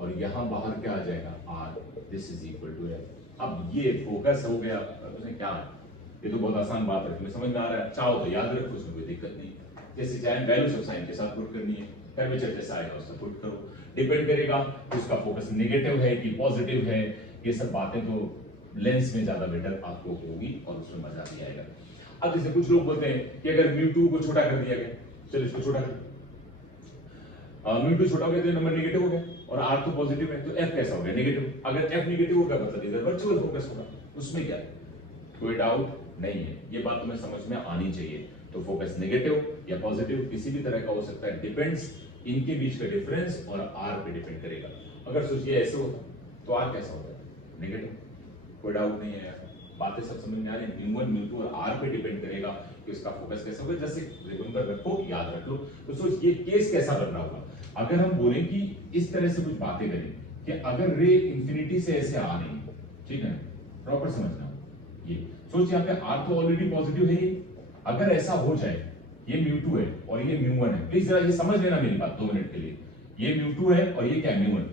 और यहां बाहर क्या आ जाएगा, r, this is equal to f। अब ये फोकस हो गया, उसमें क्या है, ये तो बहुत आसान बात है, तुम्हें समझ में आ रहा है, चाहो तो याद रखो, उसमें कोई दिक्कत नहीं, जैसे चाहे वैल्यूज ऑफ साइन के साथ पुट करनी है, कर्वेचर जैसा आएगा उससे पुट करो, डिपेंड करेगा कि उसका फोकस नेगेटिव है कि पॉजिटिव है, ये सब बातें तो लेंस में ज्यादा बेटर आपको होगी और उसमें मजा भी आएगा। अब जैसे कुछ लोग बोलते हैं कि अगर म्यू2 को छोटा कर दिया गया, चलो इसको छोटा कर, म्यू2 छोटा हो गया तो नंबर नेगेटिव हो गया, और r तो पॉजिटिव है, तो f कैसा हो गया, नेगेटिव। अगर f नेगेटिव होगा मतलब इधर वर्चुअल फोकस होगा, उसमें क्या है, कोई डाउट नहीं है, ये बात तुम्हें समझ में आनी चाहिए। तो फोकस नेगेटिव या पॉजिटिव किसी भी तरह का हो सकता है, डिपेंड्स इनके बीच का डिफरेंस और r पे डिपेंड करेगा। अगर सोचिए ऐसे होता तो r कैसा होता है, नेगेटिव, कोई डाउट नहीं है यार, बातें सब समझ में आ रही है। म्यू1 म्यू2 और r पे डिपेंड करेगा कि उसका फोकस कैसा होगा, जैसे रिमेंबर रखो, याद रख लो। तो सोच ये केस कैसा बन रहा होगा, अगर हम बोलें कि इस तरह से कुछ बातें करें कि अगर रे इंफिनिटी से ऐसे आ रही है, ठीक है, प्रॉपर समझना, ये सोच यहाँ पे r तो ऑलरेडी पॉजिटिव है, अगर ऐसा हो जाए, ये म्यू2 है और ये म्यू1 है, प्लीज जरा ये समझ लेना मेरी बात 2 मिनट के लिए, ये म्यू2 है और ये क्या म्यू1,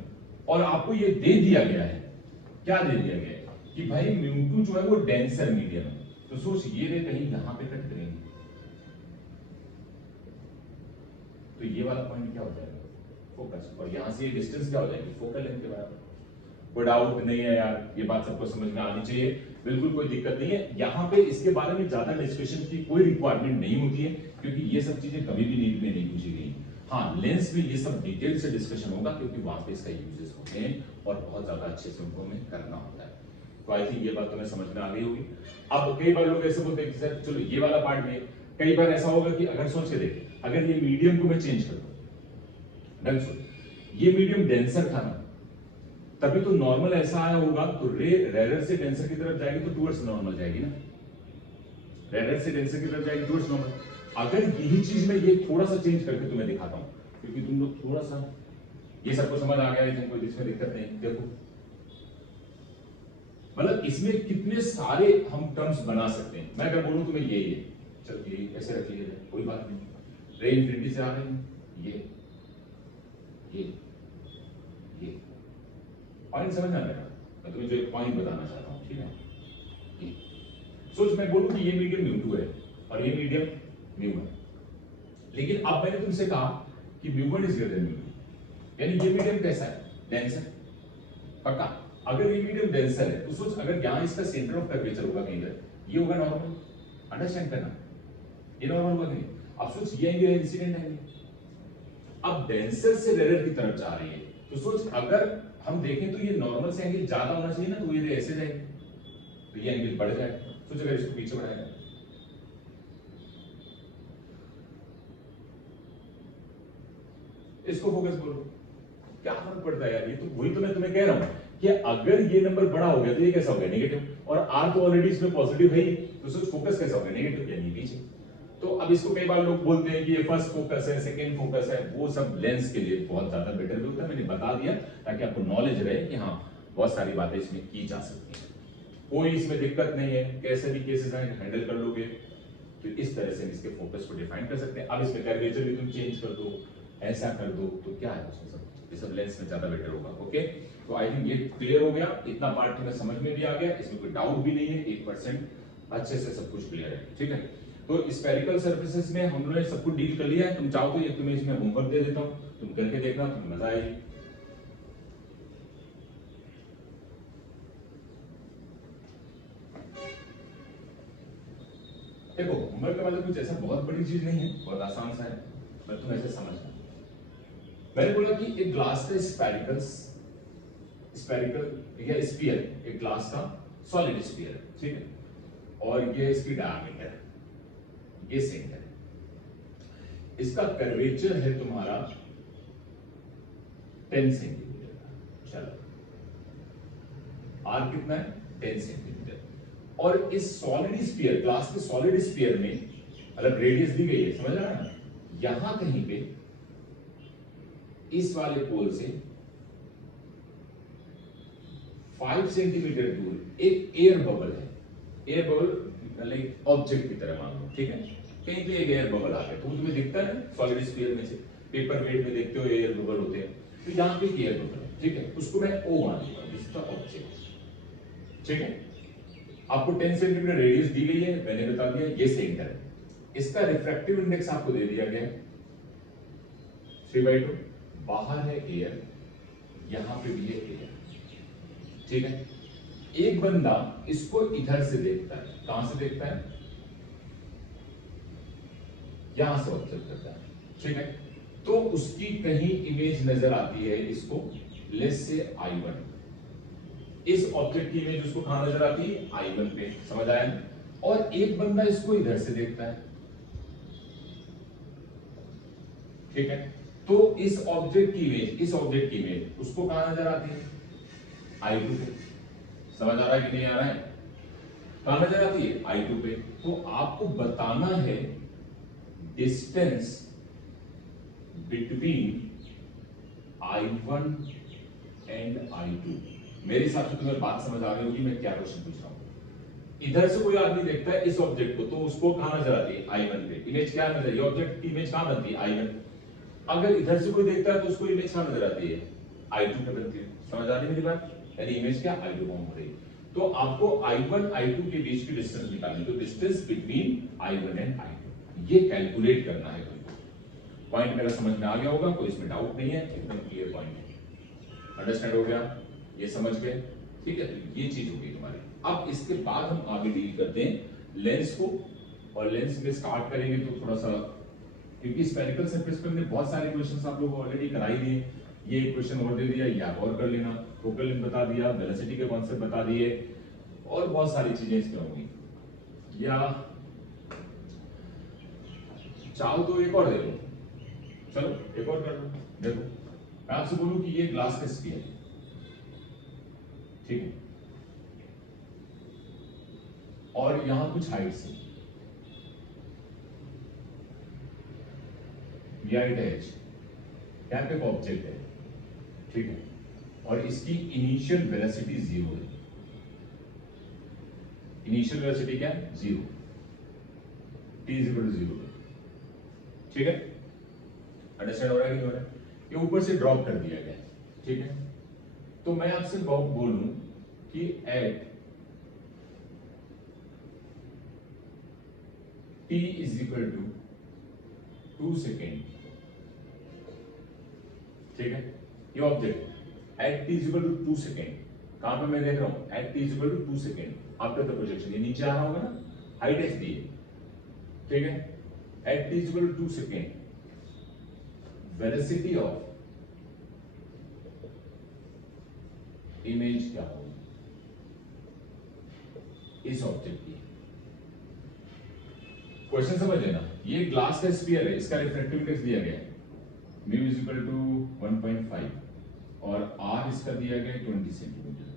और आपको ये दे दिया गया है, क्या दे दिया गया है कि भाई म्यू2 जो है वो डेंसर मीडियम है, तो सोच ये रे कहीं यहां पे कट करेंगे, तो ये वाला पॉइंट क्या हो जाएगा, फोकस, और यहां से ये डिस्टेंस क्या हो जाएगी, फोकल लेंथ के बराबर। कोई डाउट नहीं है यार, ये बात सबको समझ में आनी चाहिए, बिल्कुल कोई दिक्कत नहीं है। यहाँ पे इसके बारे में ज्यादा डिस्कशन की कोई रिक्वायरमेंट नहीं होती है, क्योंकि ये सब चीजें कभी भी नीट में नहीं पूछी गई। हाँ, लेंस में ये सब डिटेल से डिस्कशन होगा, क्योंकि वहां पे इसका यूजेस होते हैं और बहुत ज्यादा अच्छे से उनको हमें करना होता है। तो आई थिंक ये बात तुम्हें समझ में आ गई होगी। अब कई बार लोग ऐसे बोलते हैं कि सर चलो ये वाला पार्ट में, कई बार ऐसा होगा कि अगर सोच के देखें, अगर ये मीडियम को मैं चेंज कर दूं, ये मीडियम डेंसर था ना, तभी तो नॉर्मल ऐसा आया होगा, तो रे रेयर से डेंसर की तरफ जाएगी तो टुवर्ड्स नॉर्मल जाएगी ना, रेयर से डेंसर की तरफ जाएगी टुवर्ड्स नॉर्मल। अगर यही चीज मैं ये थोड़ा सा चेंज करके तुम्हें दिखाता हूं, क्योंकि तुम लोग थोड़ा सा ये सबको समझ आ गया है, जिनको इसमें दिक्कत नहीं, देखो मतलब इसमें कितने सारे हम टर्म्स बना सकते हैं। मैं अगर बोलूं तुम्हें ये चलो ये ऐसे रख लीजिए, कोई बात नहीं, रे इंफिनिटी से आ रहे हैं, ये पॉइंट समझना मेरा, मैं तुम्हें जो एक पॉइंट बताना चाहता हूं, ठीक है। सोच मैं बोलूं कि ये मीडियम म्यू2 है और ये मीडियम म्यू1, लेकिन अब मैंने तुमसे कहा कि म्यू1 इज ग्रेटर देन म्यू2, यानी ये मीडियम कैसा है, डेंसर, पक्का। अगर ये मीडियम डेंसर है तो सोच अगर यहां इसका सेंटर ऑफ कर्वेचर होगा कहीं इधर, ये होगा नॉर्मल, अंडरस्टैंड करना, ये नॉर्मल होगा नहीं। अब सोच ये एंगल इंसिडेंट एंगल, अब डेंसर से रेयर की तरफ जा रही है, तो सोच अगर हम देखें तो ये नॉर्मल से एंगल ज्यादा होना चाहिए ना, तो ये ऐसे जाएगा, तो ये एंगल बढ़ जाएगा। सोच अगर इसको पीछे बढ़ाएगा, इसको फोकस बोलो, क्या फर्क पड़ता है यार, ये तो वही तो मैं तुम्हें कह रहा हूं कि अगर ये नंबर बड़ा हो गया तो ये कैसा हो गया, नेगेटिव, और आर तो ऑलरेडी इसमें पॉजिटिव है ही, तो सोच फोकस कैसा हो गया, नेगेटिव, यानी पीछे। तो अब इसको कई बार लोग बोलते हैं कि ये फर्स्ट फोकस है, सेकंड फोकस है, वो सब लेंस के लिए बहुत ज्यादा बेटर भी होता है, मैंने बता दिया ताकि आपको नॉलेज रहे कि हाँ बहुत सारी बातें इसमें की जा सकती हैं, कोई इसमें दिक्कत नहीं है, कैसे भी केसेस आए हैंडल कर लोगे। तो इस तरह से इसके फोकस को डिफाइन कर सकते हैं। अब इसमें कर्वेचर भी तुम चेंज कर दो, ऐसा कर दो, तो क्या है उसमें सब, ये सब लेंस में ज्यादा बेटर होगा। ओके, तो आई थिंक ये क्लियर हो गया, इतना पार्ट तुम्हें समझ में भी आ गया, इसमें कोई डाउट भी नहीं है, 1% अच्छे से सब कुछ क्लियर है, ठीक है। तो स्फेरिकल सर्फेसेस में हम लोगों ने सब कुछ डील कर लिया है। तुम चाहो तो ये तुम्हें इसमें होमवर्क दे देता हूं, तुम करके देखना, तुम्हें मजा आएगी। देखो होमवर्क का मतलब कुछ ऐसा बहुत बड़ी चीज नहीं है, बहुत आसान सा है, बस तुम ऐसे समझना। मैंने बोला कि एक ग्लास का स्फेरिकल या स्फीयर, एक ग्लास का सॉलिड स्फीयर है, ठीक है, और ये इसकी डायमीटर है, ये सेंटर है, इसका कर्वेचर है तुम्हारा 10 सेंटीमीटर का, चलो आर कितना है, 10 सेंटीमीटर, और इस सॉलिड स्फीयर, ग्लास के सॉलिड स्फीयर में मतलब रेडियस दी गई है, समझ रहा है ना, यहां कहीं पे इस वाले पोल से 5 सेंटीमीटर दूर एक एयर बबल है, एयर बबल लाइक ऑब्जेक्ट की तरह मान लो, ठीक है, कहीं पे एक एयर बबल आ गया, तो तुम्हें दिखता है सॉलिड स्फीयर में से, पेपर वेट में देखते हो एयर बबल होते हैं, तो यहां पे एक एयर बबल है, ठीक है, उसको मैं ओ मान लूंगा, दिस इज द ऑब्जेक्ट, ठीक है। आपको 10 सेंटीमीटर रेडियस दी गई है, मैंने बता दिया ये सेंटर है, इसका रिफ्रैक्टिव इंडेक्स आपको दे दिया गया है 3/2, बाहर है एयर, यहां पे भी है एयर, ठीक है। एक बंदा इसको इधर से देखता है, कहां से देखता है, यहां से ऑब्जर्व करता है, ठीक है, तो उसकी कहीं इमेज नजर आती है इसको, लेट्स से I1, इस ऑब्जेक्ट की इमेज उसको कहां नजर आती है, I1 पे, समझ आया ना? और एक बंदा इसको इधर से देखता है, ठीक है, तो इस ऑब्जेक्ट की इमेज उसको कहां नजर आती है, I2 पे, समझ आ रहा है कि नहीं आ रहा है, कहां नजर आती है, I2 पे। तो आपको बताना है distance between I1 and I2। मेरे हिसाब से तुम्हें बात समझ आ रही होगी मैं क्या क्वेश्चन पूछ रहा हूं। इधर से कोई आदमी देखता है इस ऑब्जेक्ट को, तो उसको कहां नजर आती है, I1 पे, इमेज क्या नजर, ये ऑब्जेक्ट की इमेज कहां बनती है, I1। अगर इधर से कोई देखता है तो उसको इमेज कहां नजर आती है, I2 पे बनती है, समझ आ रही है मेरी बात, यानी इमेज क्या, I2 फॉर्म हो रही है। तो आपको I1 I2 के बीच की डिस्टेंस निकालनी, तो distance between I1 and I2 ये कैलकुलेट करना है तुमको। पॉइंट मेरा समझ में आ गया होगा, कोई इसमें डाउट नहीं है, एकदम क्लियर पॉइंट है, अंडरस्टैंड हो गया, ये समझ गए, ठीक है। तो ये चीज होगी तुम्हारी। अब इसके बाद हम आगे डील करते हैं लेंस को, और लेंस में स्टार्ट करेंगे तो थोड़ा सा, क्योंकि स्फेरिकल सरफेस पे हमने बहुत सारे क्वेश्चंस आप लोगों को ऑलरेडी कराई दिए, ये एक क्वेश्चन और दे दिया, ये आप और कर लेना, फोकल लेंथ बता दिया, वेलोसिटी के कॉन्सेप्ट बता दिए, और बहुत सारी चीजें इसमें होंगी, या चाहो तो एक और दे लो, चलो एक और कर लो। देखो मैं आपसे बोलूं कि ये ग्लास का स्फीयर है, ठीक है, और यहां कुछ हाइट से एच, यहां पे एक ऑब्जेक्ट है, ठीक है, और इसकी इनिशियल वेलोसिटी 0 है, इनिशियल वेलोसिटी क्या है, 0, t = 0, ठीक है, अंडरस्टैंड हो रहा है कि नहीं हो रहा है, ये ऊपर से ड्रॉप कर दिया गया, ठीक है। तो मैं आपसे बोलूं कि एट t = 2 सेकेंड, ठीक है, ये ऑब्जेक्ट एट t = 2 सेकेंड, कहां पे मैं देख रहा हूं, at t = 2 second, after the projection, ये नीचे आ रहा होगा ना, हाइट एच दी है, ठीक है, at t equal to 2 second, velocity of image क्या होगी इस ऑब्जेक्ट की। क्वेश्चन समझ लेना, ये ग्लास का स्फीयर है, इसका रिफ्रैक्टिव इंडेक्स दिया गया है म्यू इज इक्वल टू 1.5 और आर इसका दिया गया है 20 सेंटीमीटर।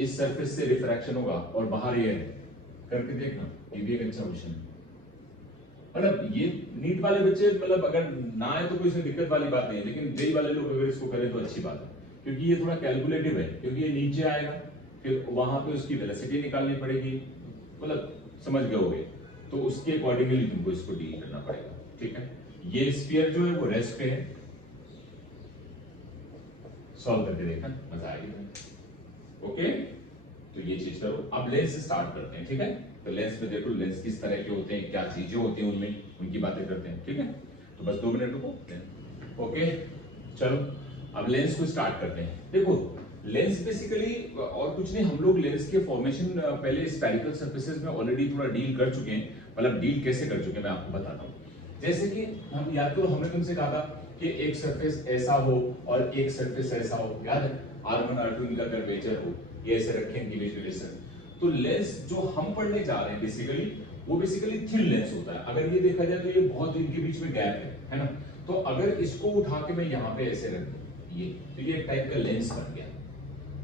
इस सरफेस से रिफ्रैक्शन होगा और बाहर एयर है, करके देखना, ये भी एक अच्छा क्वेश्चन है। मतलब ये नीट वाले बच्चे, मतलब अगर ना आए तो कोई इसमें दिक्कत वाली बात नहीं है, लेकिन जेई वाले लोग अगर इसको करें तो अच्छी बात है, क्योंकि ये थोड़ा कैलकुलेटिव है, क्योंकि ये नीचे आएगा, फिर वहां पे उसकी वेलोसिटी निकालनी पड़ेगी, मतलब समझ गए होगे, तो उसके अकॉर्डिंगली तुमको इसको डील करना पड़ेगा, ठीक है। ये स्फीयर जो है वो रेस्ट पे है, सॉल्व करके देखना, मजा आएगी। ओके, तो ये चीज करो। अब लेंस स्टार्ट करते हैं, ठीक है। तो लेंस में देखो लेंस किस तरह के होते हैं, क्या चीजें होती हैं उनमें, उनकी बातें करते हैं, ठीक है। तो बस 2 मिनट रुको। ओके चलो, अब लेंस को स्टार्ट करते हैं। देखो लेंस बेसिकली और कुछ नहीं, हम लोग लेंस के फॉर्मेशन पहले स्फेरिकल सरफेसेस में ऑलरेडी थोड़ा डील कर चुके हैं। मतलब डील कैसे कर चुके हैं मैं आपको बताता हूँ। जैसे कि हम याद करो, हमने तुमसे कहा था कि एक सरफेस ऐसा हो और एक सरफेस ऐसा हो, याद है, R1 R2 इनका कर्वेचर हो, ये ऐसे रखें इमेज रिलेशन। तो लेंस जो हम पढ़ने जा रहे हैं बेसिकली, वो बेसिकली थिन लेंस होता है। अगर ये देखा जाए तो ये बहुत इनके बीच में गैप है ना। तो अगर इसको उठा के मैं यहाँ पे ऐसे रख दूं, ये तो ये एक टाइप का लेंस बन गया।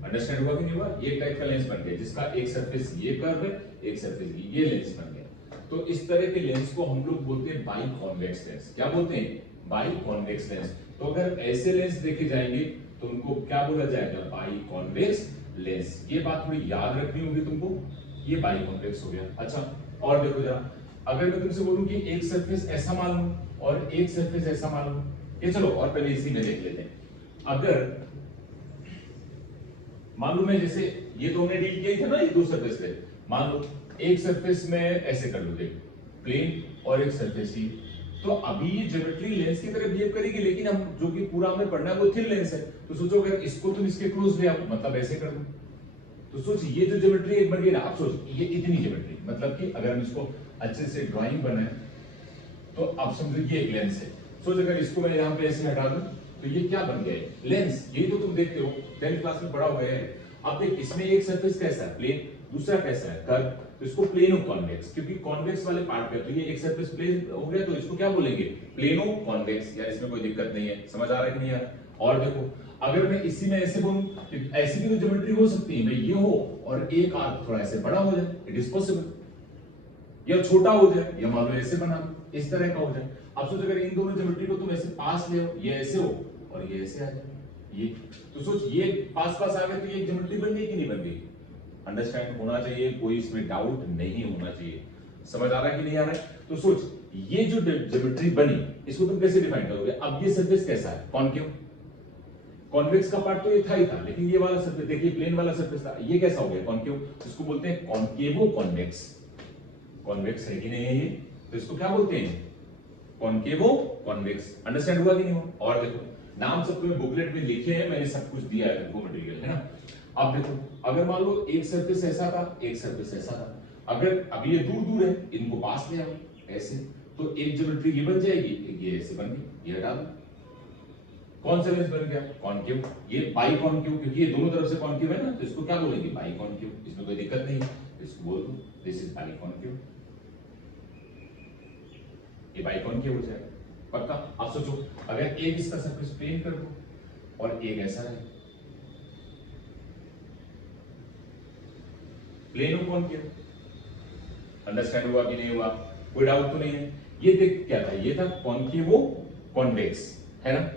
अंडरस्टैंड हुआ कि नहीं हुआ? ये एक टाइप का लेंस बन गया जिसका एक सरफेस ये कर्व है, एक सरफेस ये लेंस बन गया। तो इस तरह के लेंस को हम लोग बोलते हैं बाई कॉन्वेक्स लेंस। क्या बोलते हैं? By convex lens. तो अगर ऐसे लेंस देखे जाएंगे तो उनको क्या बोला जाएगा? By convex lens. ये बात थोड़ी याद रखनी होगी तुमको, ये बाई कॉन्वेक्स हो गया। अच्छा, और देखो जरा, अगर मैं तुमसे बोलूं कि एक सरफेस ऐसा मान लो और एक सरफेस ऐसा मान लो, ये चलो और पहले इसी में देख लेते हैं। अगर मान लो मैं, जैसे ये तो हमने डील किया था ना, ये दो सरफेस थे, मान लो एक सरफेस में ऐसे कर लो, देख प्लेन और एक सरफेस ही, तो अभी ये ज्योमेट्री लेंस की तरह बिहेव करेगी, लेकिन हम जो कि पूरा हमें पढ़ना है वो थिन लेंस है। तो सोचो अगर इसको तुम इसके क्लोज ले आओ, मतलब ऐसे कर दो, तो सोच ये जो ज्योमेट्री एक बन गई ना, आप सोच ये इतनी ज्योमेट्री, मतलब कि अगर हम इसको अच्छे से ड्राइंग बनाए तो आप समझो ये एक लेंस है। सोच अगर इसको मैं यहाँ पे ऐसे हटा दूं तो ये क्या बन गया है? लेंस। यही तो तुम देखते हो 10th क्लास में पढ़ा हुआ है। अब देख इसमें एक सरफेस कैसा है? प्लेन, दूसरा कैसा है? कर्व। तो इसको प्लेनो कॉन्वेक्स, क्योंकि कॉन्वेक्स वाले पार्ट पे तो ये एक सरफेस प्लेन हो गया, तो इसको क्या बोलेंगे? Plano convex. यार इसमें कोई दिक्कत नहीं है, समझ आ रहा है कि नहीं यार? और देखो अगर मैं इसी में ऐसे बोलूं, ऐसी भी तो ज्योमेट्री हो सकती है, भाई ये हो और एक आर्क थोड़ा ऐसे बड़ा हो जाए, इट इज पॉसिबल, या छोटा हो जाए, या मान लो ऐसे बना दो, इस तरह का हो जाए। अब सोच अगर इन दोनों ज्योमेट्री को तुम ऐसे पास ले हो, ये ऐसे हो और ये ऐसे आ जाए, ये तो सोच ये पास पास आ गए तो ये ज्योमेट्री बन गई कि नहीं बन गई? अंडरस्टैंड होना चाहिए, कोई इसमें डाउट नहीं होना चाहिए। समझ आ रहा है कि नहीं आ रहा है? तो सोच ये जो ज्योमेट्री बनी, इसको तुम कैसे डिफाइन करोगे? अब ये सरफेस कैसा है? कॉनकेव। कॉन्वेक्स का पार्ट तो ये था ही था, लेकिन ये वाला सरफेस देखिए, प्लेन वाला सरफेस था, ये कैसा हो गया? कॉनकेव। इसको बोलते हैं कॉनकेवो कॉन्वेक्स। कॉन्वेक्स है कि नहीं है ये? तो इसको क्या बोलते हैं? कॉनकेवो कॉन्वेक्स। अंडरस्टैंड हुआ कि नहीं हुआ? और देखो नाम सब तुम्हें बुकलेट में लिखे हैं, मैंने सब कुछ दिया है तुमको मटेरियल, है ना। अब देखो अगर मान लो एक सरफेस ऐसा था, एक सरफेस ऐसा था, अगर अभी ये दूर दूर है, इनको पास ले आओ ऐसे, तो एक ज्योमेट्री ये बन जाएगी, ये ऐसे बन गई, ये हटा दो, कौन सा लेंस बन गया? कॉनकेव। ये बाई कॉनकेव, क्योंकि ये दोनों तरफ से कॉनकेव है ना, तो इसको क्या बोलेंगे? By concave. इसमें कोई दिक्कत नहीं है, इसको बोल दो दिस इज बाई कॉनकेव, ये बाई कॉनकेव हो जाएगा पक्का। आप सोचो अगर एक इसका सरफेस प्लेन कर दो और एक ऐसा है, प्लेन हो कॉनकेव। अंडरस्टैंड हुआ कि नहीं हुआ? कोई डाउट तो नहीं है? ये देख क्या था? ये था कॉनकेवो कॉन्वेक्स, है ना।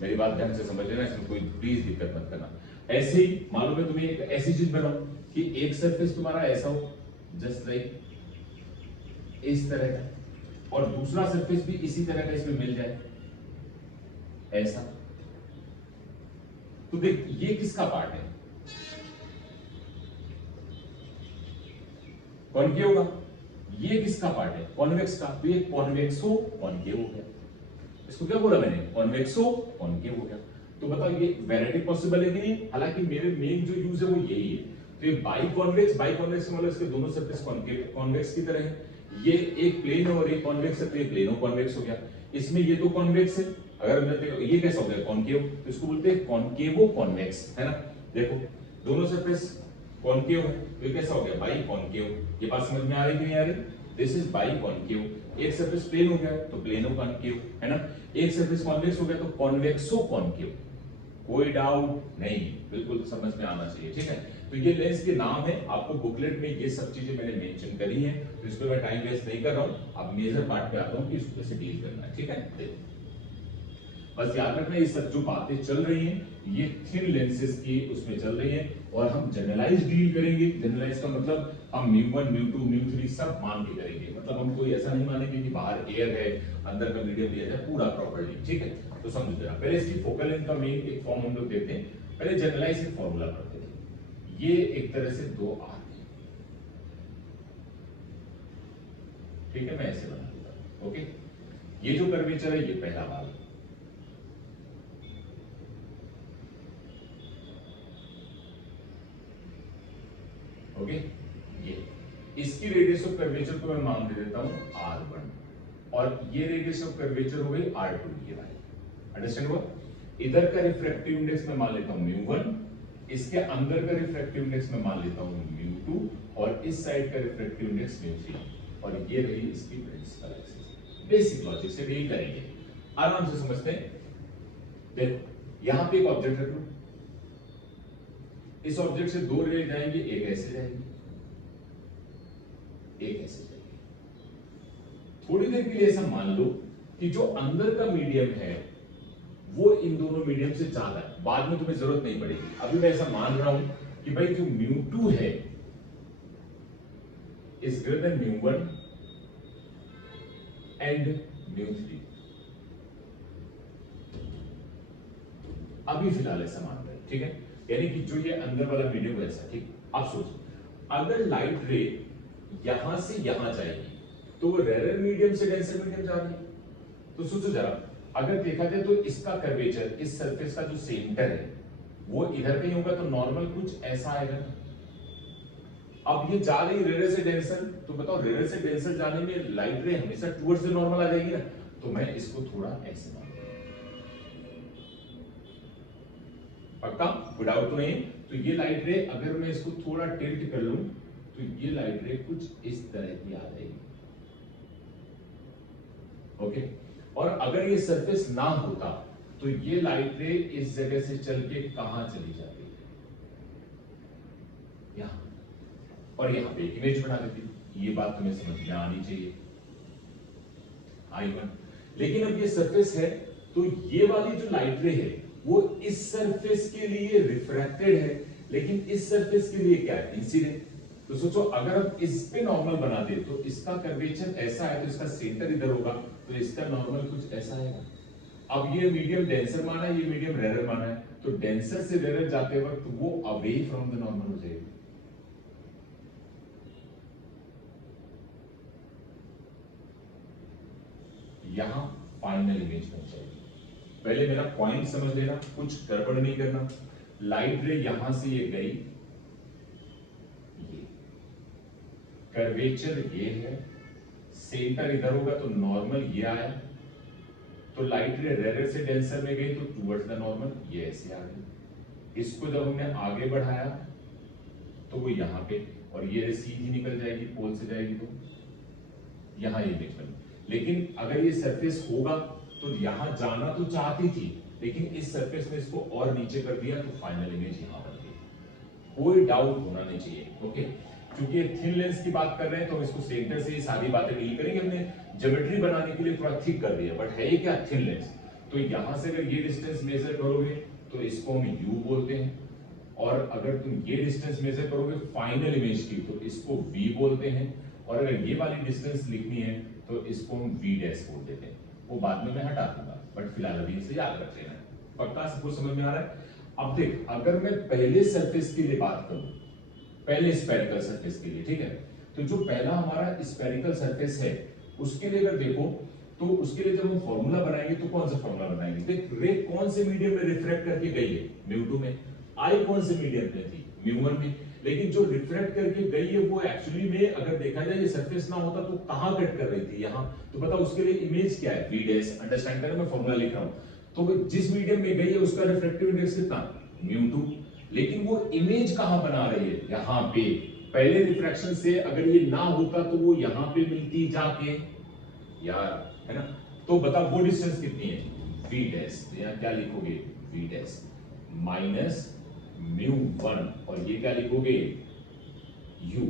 मेरी बात ध्यान से समझ लेना, इसमें कोई प्लीज दिक्कत मत करना। ऐसे ही मान लो मैं तुम्हें एक ऐसी चीज बनाऊं कि एक सरफेस तुम्हारा ऐसा हो, जस्ट लाइक इस तरह का, और दूसरा सरफेस भी इसी तरह का इसमें मिल जाए, ऐसा। तो देख ये किसका पार्ट है? कॉनकेव का। ये किसका पार्ट है? कॉन्वेक्स का। तो ये कॉन्वेक्सो कॉनकेव हो गया। इसको क्या बोला मैंने? कॉन्वेक्सो कॉनकेव हो गया। तो बताओ ये वैरायटी पॉसिबल है कि नहीं? हालांकि मेरे मेन जो यूज है वो यही है। तो ये बाई कॉन्वेक्स मतलब इसके दोनों सरफेस कॉन्वेक्स की तरह है। ये एक प्लेन है और एक कॉन्वेक्स है, तो ये प्लेनो कॉन्वेक्स हो गया। इसमें ये तो कॉन्वेक्स है, अगर मैं देखो ये कैसा हो गया कॉनकेव, तो इसको बोलते हैं कॉनकेवो कॉन्वेक्स, है ना। देखो दोनों सरफेस कॉनकेव है, तो ये कैसा हो गया बाई कॉनकेव। ये बात समझ में आ रही कि नहीं आ रही? This is by concave. एक सरफेस प्लेन हो गया तो प्लेनो कॉनकेव, है ना। एक सरफेस कॉन्वेक्स हो गया तो कॉन्वेक्सो कॉनकेव। कोई डाउट नहीं, बिल्कुल समझ में आना चाहिए, ठीक है। तो ये लेंस के नाम है, आपको बुकलेट में ये सब चीजें मैंने मेंशन करी हैं, तो इस पे मैं टाइम वेस्ट नहीं कर रहा हूं। अब मेजर पार्ट पे आता हूं कि इसको कैसे डील करना है, ठीक है। देखो बस याद रखना ये सब जो बातें चल रही हैं ये थिन लेंसेज की उसमें चल रही हैं, और हम जनरलाइज डील करेंगे। जनरलाइज का मतलब हम μ1 μ2 μ3 सब मान के करेंगे, मतलब हम कोई ऐसा नहीं मानेंगे कि बाहर एयर है अंदर का मीडियम लिया जाए, पूरा प्रॉपर्ली, ठीक है। तो समझ लेना, पहले इसकी फोकल लेंथ का मेन एक फॉर्म हम लोग देते हैं, पहले जनरलाइज एक फॉर्मूला पढ़ते हैं। ये एक तरह से दो आर्क है, ठीक है, मैं ऐसे बना देता हूं, ओके। ये जो कर्वेचर है ये पहला भाग है, ओके। ये इसकी रेडियस ऑफ कर्वेचर को मैं मान दे देता हूं r1, और ये रेडियस ऑफ कर्वेचर हो गई r2, ये वाली, अंडरस्टैंड हुआ। इधर का रिफ्रैक्टिव इंडेक्स मैं मान लेता हूं μ1, इसके अंदर का रिफ्रैक्टिव इंडेक्स मैं मान लेता हूं μ2, और इस साइड का रिफ्रैक्टिव इंडेक्स μ3, और ये रही इसकी प्रिंसिपल एक्सिस। बेसिक लॉजिक से डील करेंगे, आराम से समझते हैं। देखो यहां पे एक ऑब्जेक्ट रख लो, इस ऑब्जेक्ट से दो रे जाएंगे, एक ऐसे जाएगी एक ऐसे जाएगी। थोड़ी देर के लिए ऐसा मान लो कि जो अंदर का मीडियम है वो इन दोनों मीडियम से ज्यादा है, बाद में तुम्हें जरूरत नहीं पड़ेगी। अभी मैं ऐसा मान रहा हूं कि भाई जो μ2 है इज ग्रेटर देन μ1 एंड μ3। अभी फिलहाल ऐसा मान रहे हैं, ठीक है। यानी कि जो ये अंदर वाला मीडियम ऐसा, ठीक। अब सोचो अगर लाइट रे यहां से यहां जाएगी तो वो रेयर मीडियम से डेंसर मीडियम जा रही है, तो सोचो जरा, अगर देखा जाए तो इसका कर्वेचर, इस सरफेस का जो सेंटर है वो इधर कहीं होगा, तो नॉर्मल कुछ ऐसा आएगा। अब ये जा रही रेयर से डेंसर, तो बताओ रेयर से डेंसर जाने में लाइट रे हमेशा टुवर्ड्स द नॉर्मल आ जाएगी ना, तो मैं इसको थोड़ा ऐसे मान, पक्का कोई डाउट तो नहीं। तो ये लाइट रे अगर मैं इसको थोड़ा टिल्ट कर लूं तो ये लाइट रे कुछ इस तरह की आ जाएगी, ओके। और अगर ये सरफेस ना होता तो ये लाइट रे इस जगह से चल के कहां चली जाती, यहां, और यहां पे एक इमेज बना देती। ये बात तुम्हें समझ में आनी चाहिए, I1। लेकिन अब ये सरफेस है तो ये वाली जो लाइट रे है वो इस सरफेस के लिए रिफ्रैक्टेड है, लेकिन इस सरफेस के लिए क्या है, इंसिडेंट। तो सोचो अगर हम इस पे नॉर्मल बना दे तो इसका कर्वेचर ऐसा है, तो इसका सेंटर इधर होगा, तो इसका नॉर्मल कुछ ऐसा आएगा। अब ये मीडियम डेंसर माना है, ये मीडियम रेयर माना है, तो डेंसर से रेयर जाते वक्त वो अवे फ्रॉम द नॉर्मल हो जाएगी। यहां फाइनल इमेज बन जाएगी। पहले मेरा पॉइंट समझ लेना, कुछ गड़बड़ नहीं करना। लाइट रे यहां से ये गई, ये कर्वेचर ये है, सेंटर इधर होगा तो नॉर्मल ये आया, तो लाइट रे रेयर से डेंसर में गई तो टुवर्ड्स द नॉर्मल ये ऐसे आ गई। इसको जब हमने आगे बढ़ाया तो वो यहां पे, और ये सीधी निकल जाएगी, पोल से जाएगी तो यहां ये इमेज बनी। लेकिन अगर ये सरफेस होगा तो यहां जाना तो चाहती थी, लेकिन इस सरफेस ने इसको और नीचे कर दिया, तो फाइनल इमेज यहां बन गई। कोई डाउट होना नहीं चाहिए, ओके। क्योंकि थिन लेंस की बात कर रहे हैं तो इसको सेंटर से ये सारी बातें डील करेंगे। हमने ज्योमेट्री बनाने के लिए थोड़ा थिक कर दिया, बट है ये क्या, थिन लेंस। तो यहां से अगर ये डिस्टेंस मेजर करोगे तो इसको हम यू बोलते हैं, और अगर तुम ये डिस्टेंस मेजर करोगे फाइनल इमेज की तो इसको वी बोलते हैं, और अगर ये वाली डिस्टेंस लिखनी है तो इसको हम वी डैश बोल देते हैं। वो बाद में मैं हटा दूंगा, बट फिलहाल अभी इसे याद रख लेना। पक्का सबको समझ में आ रहा है? अब देख, अगर मैं पहले सरफेस के लिए बात करूं, पहले स्फेरिकल सरफेस के लिए, ठीक है, तो जो पहला हमारा स्फेरिकल सरफेस है उसके लिए अगर देखो तो उसके लिए जब हम फॉर्मूला बनाएंगे तो कौन सा फॉर्मूला बनाएंगे, देख रे कौन से मीडियम में रिफ्रैक्ट करके गई है, म्यू2 में, आई कौन से मीडियम में थी, म्यू1 में, लेकिन जो रिफ्रैक्ट करके गई है वो एक्चुअली में अगर देखा जाए ये सरफेस ना होता तो कहां कट कर रही थी, यहां, तो बताओ उसके लिए इमेज क्या है, v डैश, अंडरस्टैंड करें, मैं फॉर्मूला लिख रहा हूं, तो जिस मीडियम में गई है उसका रिफ्रैक्टिव इंडेक्स कितना, म्यू2, लेकिन वो इमेज कहां बना रही है, यहां पे, पहले रिफ्रैक्शन से अगर ये ना होता तो वो यहां पे मिलती जाके यार, है ना, तो बता वो डिस्टेंस कितनी है, v डैश, तो यहां क्या लिखोगे, v डैश माइनस म्यू1, और ये क्या लिखोगे, u,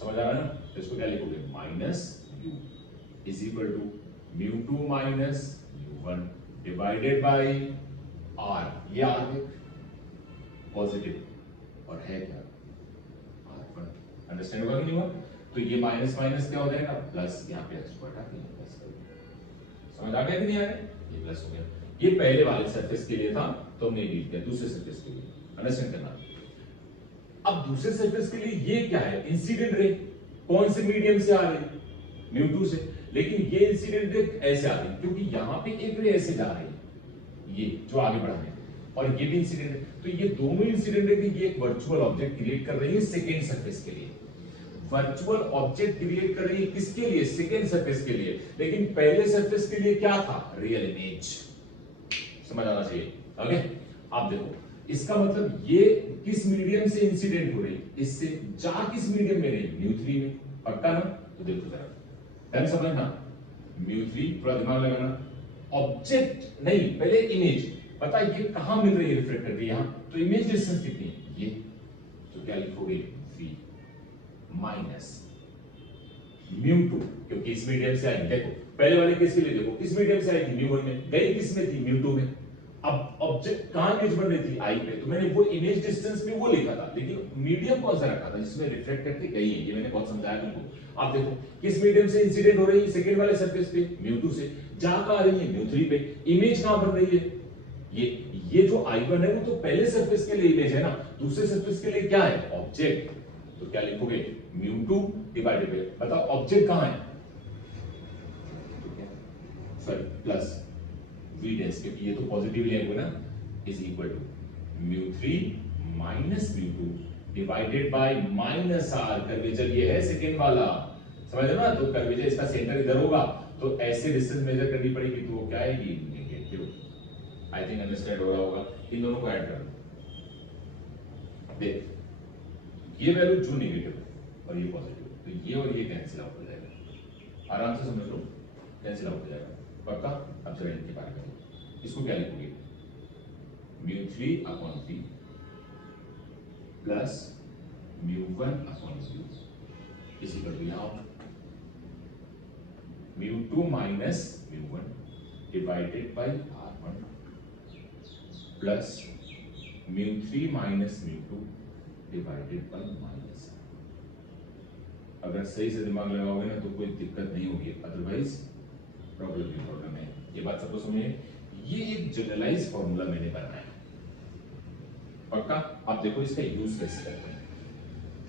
समझ आ रहा है ना, तो इसको क्या लिखोगे, minus u is equal to mu minus mu divided by r, ये आगे पॉजिटिव और है क्या, r1, अंडरस्टैंड होगा कि नहीं होगा, तो ये माइनस माइनस क्या हो जाएगा, प्लस, यहाँ पे x को हटा के प्लस कर दिया, समझ आ गया कि नहीं आ रहा है, ये प्लस हो गया, ये पहले वाले सरफेस के लिए था तो हमने डील किया, दूसरे सरफेस के लिए, अंडरस्टैंड करना, अब दूसरे सरफेस के लिए ये क्या है, इंसिडेंट रे, कौन से मीडियम से आ रही, म्यू2 से, लेकिन ये इंसिडेंट रे ऐसे आ रही क्योंकि यहां पे एक रे ऐसे जा रही है, ये जो आगे बढ़ा है, और ये भी इंसिडेंट है, तो ये दोनों इंसिडेंट है कि ये एक वर्चुअल ऑब्जेक्ट क्रिएट कर रही है सेकेंड सरफेस के लिए, वर्चुअल ऑब्जेक्ट क्रिएट कर रही है किसके लिए, सेकेंड सरफेस के लिए, लेकिन पहले सरफेस के लिए क्या था, रियल इमेज, समझ आना चाहिए, ओके, आप देखो इसका मतलब ये किस मीडियम से इंसिडेंट हो रही, इससे जा किस मीडियम में रही, म्यू3 में, पक्का ना, तो देखो जरा, डन समझना, म्यू3, थोड़ा दिमाग लगाना, ऑब्जेक्ट नहीं, पहले इमेज, पता ये कहां मिल रही है रिफ्लेक्ट करके, यहां, तो इमेज डिस्टेंस कितनी है, ये, तो क्या लिखोगे, v माइनस म्यू2, क्योंकि इस मीडियम से आएगी, देखो पहले वाले केस के लिए देखो, इस मीडियम से आएगी म्यू1 में, गई किस में थी, म्यू2 में, अब ऑब्जेक्ट कहां इमेज बन रही थी, आई पे, तो मैंने वो इमेज डिस्टेंस में वो लिखा था, लेकिन मीडियम कौन सा रखा था जिसमें रिफ्लेक्ट करके गई है, ये मैंने बहुत समझाया तुमको, आप देखो किस मीडियम से इंसिडेंट हो रही है, सेकंड वाले सरफेस पे, म्यू2 से, जा कहां रही है, म्यू3 पे, इमेज कहां बन रही है, ये जो i1 है वो तो पहले सरफेस के लिए इमेज है ना, दूसरे सरफेस के लिए क्या है, ऑब्जेक्ट, तो क्या लिखोगे, म्यू2 डिवाइडेड बाय, बताओ ऑब्जेक्ट कहां है, सॉरी प्लस v डैश, क्योंकि ये तो पॉजिटिव लेंगे ना, is equal to mu minus mu divided by minus r, curvature ये है सेकंड वाला, समझ रहे हो ना, तो कर्वेचर इसका सेंटर इधर होगा, तो ऐसे डिस्टेंस मेजर करनी पड़ेगी, तो वो क्या आएगी, नेगेटिव, आई थिंक अंडरस्टैंड हो रहा होगा, इन दोनों को ऐड कर लो, देख ये वैल्यू जो नेगेटिव है और ये पॉजिटिव, तो ये और ये कैंसिल आउट हो जाएगा, आराम से समझ लो, कैंसिल आउट हो जाएगा, पक्का, अब चलो इनके बारे में, इसको क्या लिखोगे, mu upon 3 plus mu upon 2 इसी कर दिया, mu minus mu divided by r1 plus mu minus mu divided by minus, अगर सही से दिमाग लगाओगे ना तो कोई दिक्कत नहीं होगी, अदरवाइज प्रॉब्लम है, ये बात सबको समझिए, ये एक जनरलाइज फॉर्मूला मैंने बनाया, पक्का, आप देखो इसका यूज कैसे करते हैं,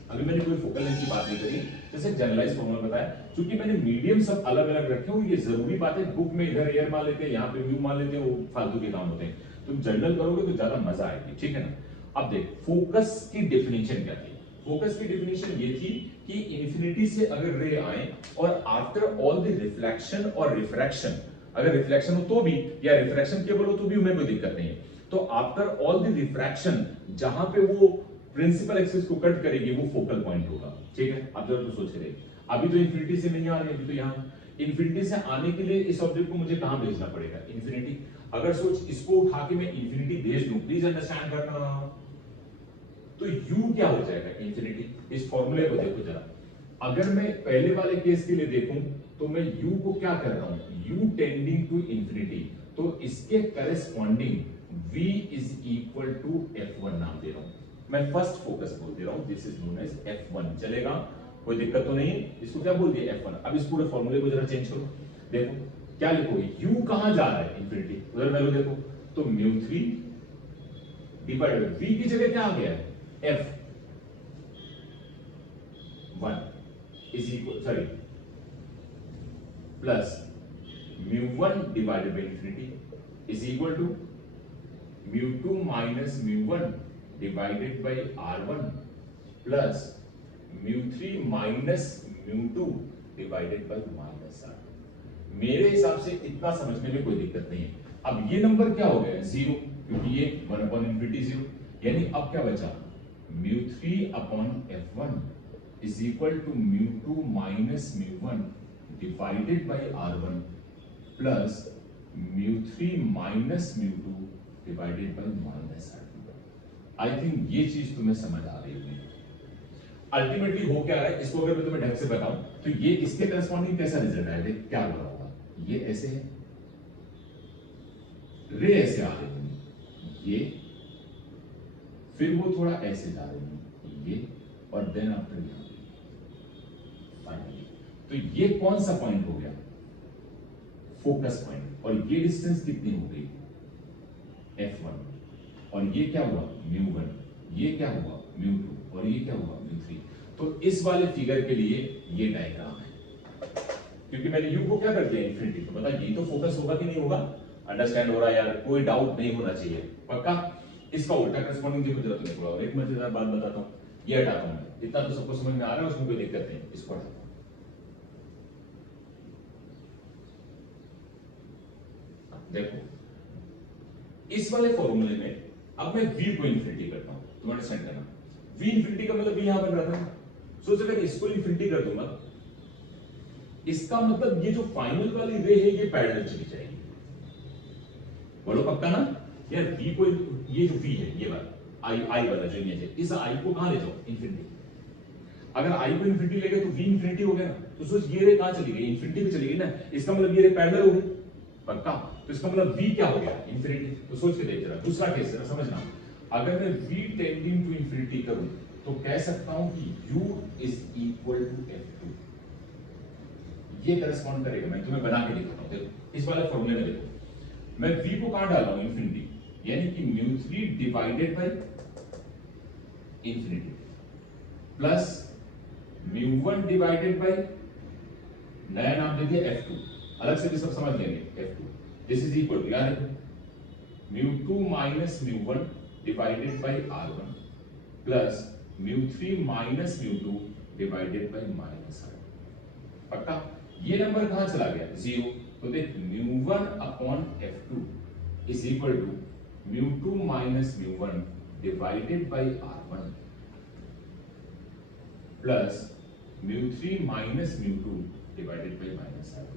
अभी मैंने कोई फोकल लेंथ की बात नहीं करी, जैसे जनरलाइज फॉर्मूला बताया, क्योंकि मैंने मीडियम सब अलग अलग रखे हो, ये जरूरी बात है, बुक में इधर एयर मान लेते हैं, यहाँ पे म्यू मान लेते हैं, वो फालतू के काम होते हैं, तुम जनरल करोगे तो ज्यादा मजा आएगी, ठीक है ना, अब देख फोकस की डेफिनेशन क्या थी, फोकस की डेफिनेशन ये थी कि इंफिनिटी से अगर रे आए और आफ्टर ऑल द रिफ्लेक्शन और रिफ्रैक्शन, अगर रिफ्लेक्शन हो तो भी या रिफ्रैक्शन केवल हो तो भी हमें कोई दिक्कत नहीं है, तो आफ्टर ऑल द रिफ्रैक्शन जहां पे वो प्रिंसिपल एक्सिस को कट करेगी वो फोकल पॉइंट होगा, ठीक है, अब जरा तो सोच रहे, अभी तो इंफिनिटी से नहीं आ रही, अभी तो यहाँ इंफिनिटी से आने के लिए इस ऑब्जेक्ट को मुझे कहां भेजना पड़ेगा, इंफिनिटी, अगर सोच इसको उठा के मैं इंफिनिटी भेज दूं, प्लीज अंडरस्टैंड करना, तो u क्या हो जाएगा, इंफिनिटी, इस फॉर्मूले को देखो जरा, अगर मैं पहले वाले केस के लिए देखूं तो मैं u को क्या कर रहा हूं, u टेंडिंग टू इंफिनिटी, तो इसके corresponding v is equal to f1 नाम दे रहा हूं, मैं फर्स्ट फोकस बोल दे रहा हूं, this is known as f1, चलेगा, कोई दिक्कत तो नहीं, इसको क्या बोल दिया f1, अब इस पूरे फॉर्मूले को जरा चेंज करो, देखो क्या लिखोगे, u कहां जा रहा है, इंफिनिटी, उधर वैल्यू देखो, तो म्यू3 डिवाइडेड v की जगह क्या आ गया है, f1 is equal, sorry plus μ1 divided by infinity is equal to μ2 minus μ1 divided by r1 plus μ3 minus μ2 divided by minus r। मेरे हिसाब से इतना समझने में कोई दिक्कत नहीं है। अब ये नंबर क्या हो गया, जीरो, क्योंकि ये 1 अपॉन इंफिनिटी जीरो, यानी अब क्या बचा, μ3 upon f1 is equal to μ2 minus μ1 divided by r1 plus μ3 minus μ2 divided by minus r2। I think ये चीज तुम्हें समझ आ रही होगी। अल्टीमेटली हो क्या रहा है, इसको अगर मैं तुम्हें ढंग से बताऊं तो ये इसके करस्पॉन्डिंग कैसा रिजल्ट आएगा, क्या हो रहा होगा, ये ऐसे है, रे ऐसे आ रही होंगी, ये फिर वो थोड़ा ऐसे जा रही होंगी, ये, और देन आफ्टर फाइनली। तो ये कौन सा पॉइंट हो गया, फोकस पॉइंट, और ये डिस्टेंस कितनी हो गई, f1, और ये क्या हुआ μ1, ये क्या हुआ μ2, और ये क्या हुआ μ3। तो इस वाले फिगर के लिए ये डायग्राम है, क्योंकि मैंने u को क्या कर दिया इंफिनिटी, तो बता ये तो फोकस होगा कि नहीं होगा, अंडरस्टैंड हो रहा है यार, कोई डाउट नहीं होना चाहिए, पक्का। इसका उल्टा करस्पॉन्डिंग देखो जरा तुम्हें थोड़ा, और एक मजेदार बात बताता हूं, ये हटाता हूं मैं, इतना तो सबको समझ में आ रहा है, उसमें कोई दिक्कत नहीं, इसको हटाता हूं। देखो इस वाले फॉर्मूले में अब मैं v को इंफिनिटी करता हूं, तुम अंडरस्टैंड करना, v इंफिनिटी का मतलब v यहां बन रहा था, सोच अगर इसको इंफिनिटी कर दूंगा, इसका मतलब ये जो फाइनल वाली रे है ये पैरेलल चली जाएगी, बोलो पक्का ना यार। v को, ये जो v है ये वाला i वाला जो इमेज है, इस i को कहां ले जाओ, इंफिनिटी। अगर i को इंफिनिटी ले गए तो v इंफिनिटी हो गया ना, तो सोच ये रे कहां चली गई, इंफिनिटी पे चली गई ना, इसका मतलब ये रे पैरेलल हो गई, पक्का। तो इसका मतलब v क्या हो गया, इंफिनिटी। तो सोच के देख जरा दूसरा केस जरा समझना, अगर मैं v टेंडिंग टू इंफिनिटी करूं तो कह सकता हूं कि u is equal to f2, ये करस्पॉन्ड करेगा, मैं तुम्हें बना के दिखाता हूं, देखो इस वाले फॉर्मूले में देखो, मैं v को कहां डाला हूं, इंफिनिटी, यानी कि μ3 divided by infinity plus μ1 divided by, नया नाम दे दिया f2, अलग से भी सब समझ लेंगे, f2 this is equal to यार μ2 minus μ1 divided by r1 plus μ3 minus μ2 divided by minus r। पक्का। ये नंबर कहां चला गया, जीरो, तो देख μ1 upon f2 is equal to μ2 minus μ1 divided by r1 plus μ3 minus μ2 divided by minus r2।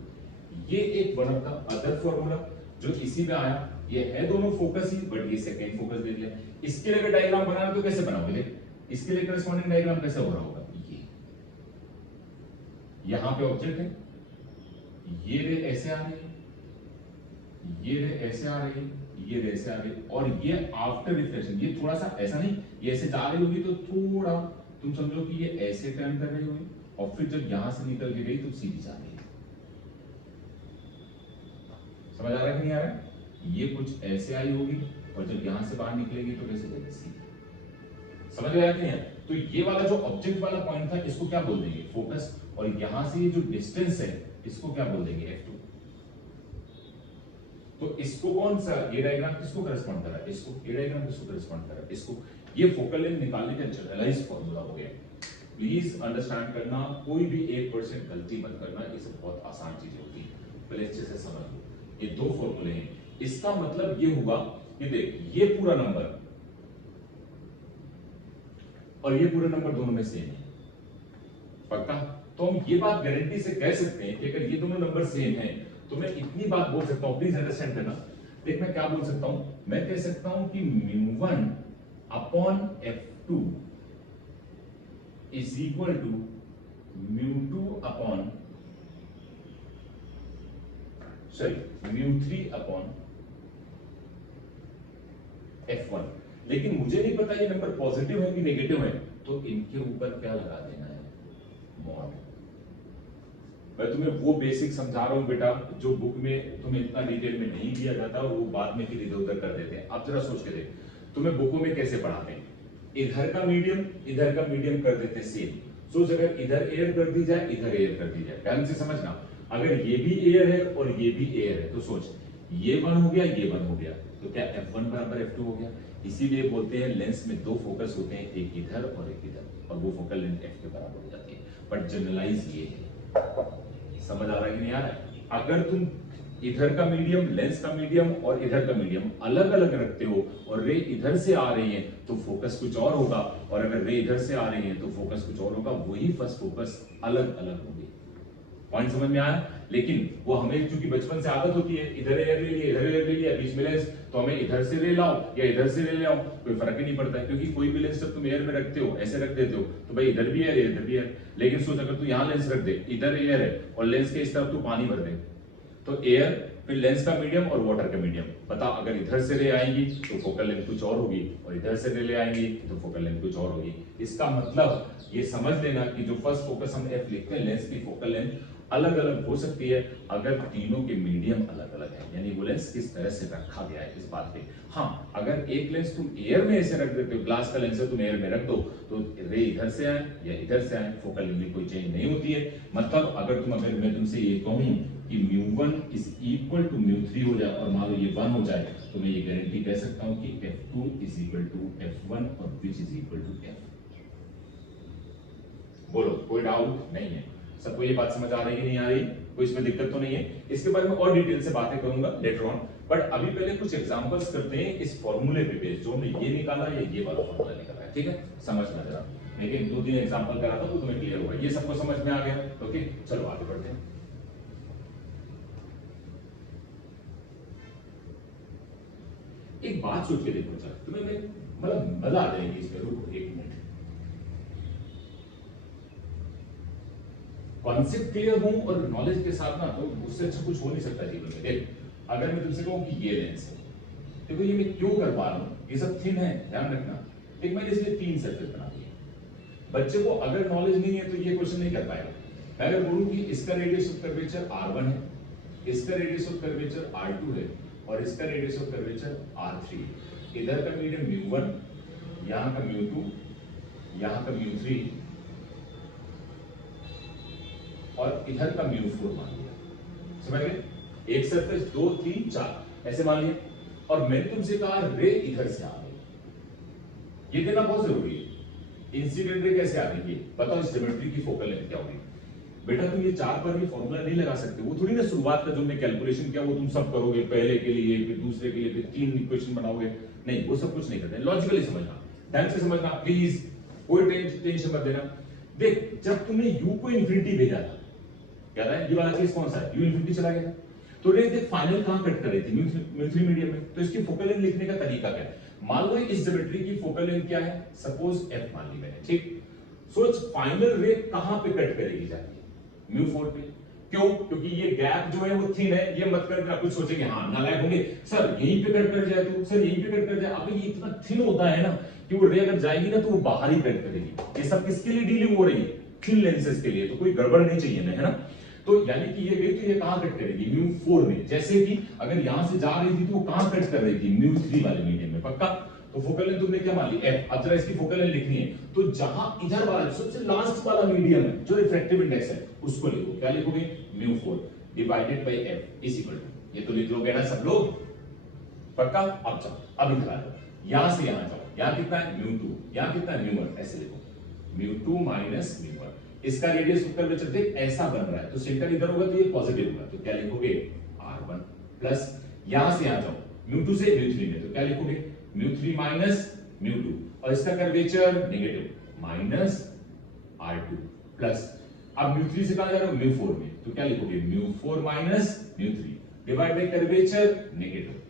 ये एक one of the other formula जो इसी में आया, ये है दोनों फोकस ही, बट ये सेकंड फोकस दे दिया। इसके लिए अगर डायग्राम बनाना तो कैसे बनाओगे, देख इसके लिए करस्पॉन्डिंग डायग्राम कैसे हो रहा होगा, ये यहां पे ऑब्जेक्ट है, ये रे ऐसे आ रही है, ये रे ऐसे आ रही है, ये रे ऐसे आ रही है, और ये आफ्टर रिफ्लेक्शन ये थोड़ा सा ऐसा नहीं, ये ऐसे जा रही होगी तो थोड़ा तुम समझो कि ये ऐसे टर्न कर रही होगी, और फिर जब यहां से निकल के गई तो सीधी जा रही है। समझ आ रहा है कि नहीं आ रहा है, ये कुछ ऐसे आई होगी, और जब यहां से बाहर निकलेगी तो कैसे जाएगी, सीधी। समझ आया कि नहीं? तो ये वाला जो ऑब्जेक्ट वाला पॉइंट था इसको क्या बोल देंगे, फोकस, और यहां से ये जो डिस्टेंस है इसको क्या बोल देंगे, f2। तो इसको कौन सा, ये डायग्राम किसको करस्पॉन्ड कर रहा है, इसको, ये डायग्राम किसको करस्पॉन्ड कर रहा है, इसको। ये फोकल लेंथ निकालने का जनरलाइज फॉर्मूला हो गया। प्लीज अंडरस्टैंड करना, कोई भी 1% गलती मत करना, ये सब बहुत आसान चीज होती है, पहले अच्छे से समझ लो। ये दो फॉर्मूले हैं, इसका मतलब ये हुआ कि देख ये पूरा नंबर और ये पूरा नंबर दोनों में सेम है, पक्का। तो हम ये बात गारंटी से कह सकते हैं कि अगर ये दोनों नंबर सेम है तो मैं इतनी बात बोल सकता हूं, प्लीज अंडरस्टैंड करना। देख मैं क्या बोल सकता हूं, मैं कह सकता हूं कि μ1 upon f2 is equal to μ2 upon μ3 upon f1। लेकिन मुझे नहीं पता ये नंबर पॉजिटिव है कि नेगेटिव है, तो इनके ऊपर क्या लगा देना है, मॉड। मैं तुम्हें वो बेसिक समझा रहा हूं बेटा, जो बुक में तुम्हें इतना डिटेल में नहीं दिया जाता, वो बाद में फिर इधर उधर कर देते हैं। आप जरा सोच के देख, तुम्हें बुकों में कैसे पढ़ाते हैं, इधर का मीडियम कर देते हैं सेम। सोच अगर इधर एयर कर दी जाए, इधर एयर कर दी जाए, ध्यान से समझना। अगर ये भी एयर है और ये भी एयर है तो सोच, ये 1 हो गया, ये 1 हो गया, तो क्या F1 बराबर F2 हो गया। इसीलिए बोलते हैं लेंस में दो फोकस होते हैं, एक इधर और एक इधर, और वो फोकल लेंथ F के बराबर हो जाती है। बट जनरलाइज ये है, समझ आ रहा है कि नहीं आ रहा है। अगर तुम इधर का मीडियम, लेंस का मीडियम और इधर का मीडियम अलग अलग रखते हो और रे इधर से आ रही है तो फोकस कुछ और होगा, और अगर रे इधर से आ रही है तो फोकस कुछ और होगा, वही फर्स्ट फोकस अलग अलग होगी। पॉइंट समझ में आया। लेकिन वो हमें चूंकि बचपन से आदत होती है, इधर एयर ले लिया, इधर एयर ले लिया, बीच में लेंस, तो हमें इधर से ले लाओ या इधर से ले आओ, कोई फर्क ही नहीं पड़ता है, क्योंकि कोई भी लेंस जब तुम एयर में रखते हो, ऐसे रख देते हो तो भाई इधर भी एयर है, इधर भी एयर। लेकिन सोच, अगर तू यहाँ लेंस रख दे, इधर एयर है और लेंस के इस तरफ तू पानी भर दे, तो एयर फिर लेंस का मीडियम और वाटर का मीडियम, बता अगर इधर से रे आएंगी तो फोकल लेंथ कुछ और होगी, और इधर से रे आएंगी तो फोकल लेंथ कुछ और होगी। इसका मतलब ये समझ लेना कि जो फर्स्ट फोकस हम F लिखते हैं, लेंस की फोकल लेंथ अलग अलग हो सकती है अगर तीनों के मीडियम अलग अलग है, यानी वो लेंस किस तरह से रखा गया है इस बात पे। हाँ, अगर एक लेंस तुम एयर में ऐसे रख देते हो, ग्लास का लेंस है तुम एयर में रख दो, तो रे इधर से आए या इधर से आए, फोकल लेंथ में कोई चेंज नहीं होती है। मतलब अगर मैं तुमसे ये कहूं कि μ1 इज इक्वल टू μ3 हो जाए और मान लो ये 1 हो जाए, तो मैं ये गारंटी कह सकता हूं कि F2 is equal to F1 और which is equal to F। बोलो, कोई डाउट नहीं है? सबको ये बात समझ आ रही है कि नहीं आ रही? कोई इसमें दिक्कत तो नहीं है? इसके बारे में और डिटेल से बातें करूंगा लेटर ऑन, बट अभी पहले कुछ एग्जांपल्स करते हैं इस फॉर्मूले पे बेस्ड, जो हमने ये निकाला या ये वाला फॉर्मूला निकाला है, ठीक है? समझना जरा, लेकिन 2-3 एग्जांपल कराता हूं तो तुम्हें क्लियर होगा। ये सबको समझ में आ गया? ओके, चलो आगे बढ़ते हैं। एक बात सोच के देखो, सर तुम्हें मतलब मजा आ जाएगी इसमें। रुको एक मिनट, कॉन्सेप्ट क्लियर हो और नॉलेज के साथ ना, तो उससे अच्छा कुछ हो नहीं सकता जीवन में। देख, अगर मैं तुमसे कहूं कि ये लेंस है, देखो ये मैं क्यों कर पा रहा हूं, ये सब थिन है, ध्यान रखना। एक मैंने इसलिए 3 सर्कल बना दिए। बच्चे को अगर नॉलेज नहीं है तो ये क्वेश्चन नहीं कर पाएगा। मैं अगर बोलूं कि इसका रेडियस ऑफ कर्वेचर R1 है, इसका रेडियस ऑफ कर्वेचर R2 है और इसका रेडियस ऑफ कर्वेचर R3 है, इधर का मीडियम μ1, यहां का μ2, यहां का μ3 और इधर का μ4 मान लिया। समझ गए? एक सरफेस 2 3 4 ऐसे मान लिया, और मैंने तुमसे कहा रे इधर से आ गई। ये देना बहुत जरूरी है। इंसिडेंट रे कैसे आ गई, बताओ इस ज्योमेट्री की फोकल लेंथ क्या होगी। बेटा तुम ये 4 पर भी फॉर्मूला नहीं लगा सकते, वो थोड़ी ना शुरुआत का जो हमने कैलकुलेशन किया वो तुम सब करोगे, पहले के लिए फिर दूसरे के लिए फिर 3 इक्वेशन बनाओगे, नहीं वो सब कुछ नहीं करते। लॉजिकली समझना, ध्यान से समझना प्लीज, कोई टेंशन मत देना। देख, जब तुमने u को इंफिनिटी भेजा था, क्या था ये वाला केस कौन सा है, u इंफिनिटी चला गया था, तो रे देख फाइनल कहां कट कर रही थी, μ3 मीडियम में। तो इसकी फोकल लेंथ लिखने का तरीका क्या है, मान लो इस ज्योमेट्री की फोकल लेंथ क्या है, सपोज f मान ली मैंने, ठीक। सोच फाइनल रे कहां पे कट करेगी जाके, μ4 पे। क्यों? क्योंकि ये गैप जो है वो थिन है। ये मत कर कुछ सोचेंगे हाँ नालायक होंगे, सर यहीं पे कट कर जाए तो, सर यहीं पे कट कर जाए। अबे ये इतना थिन होता है ना कि वो रे अगर जाएगी ना तो वो बाहर ही कट करेगी। ये सब किसके लिए डीलिंग हो रही है, थिन लेंसेज के लिए, तो कोई गड़बड़ नहीं चाहिए ना, है ना। तो यानी कि ये गई तो ये कहां कट करेगी, μ4 में। जैसे कि अगर यहां से जा रही थी तो वो कहां कट कर रही थी, μ3 वाले मीडियम में, पक्का। तो फोकल लेंथ तुमने क्या मान ली, f। अब जरा इसकी फोकल लेंथ लिखनी है, तो जहां इधर वाला सबसे लास्ट वाला मीडियम है जो रिफ्रैक्टिव इंडेक्स है उसको लिखो। क्या लिखोगे, μ4 divided by f is equal to, ये तो लिख लोगे ना सब लोग, पक्का। अब जाओ, अब इधर आ जाओ, यहां से यहां जाओ, यहां कितना है μ2, यहां कितना है μ1, ऐसे लिखो μ2 माइनस μ1। इसका रेडियस ऑफ कर्वेचर देख ऐसा बन रहा है, तो सेंटर इधर होगा तो ये पॉजिटिव होगा, तो क्या लिखोगे r1 प्लस, यहां से यहां जाओ μ2 से μ3 में, तो क्या लिखोगे μ3 माइनस μ2, और इसका curvature negative minus r2 plus, अब μ3 से कहां जा रहे हो, μ4 में, तो क्या लिखोगे μ4 minus μ3 divide by curvature negative,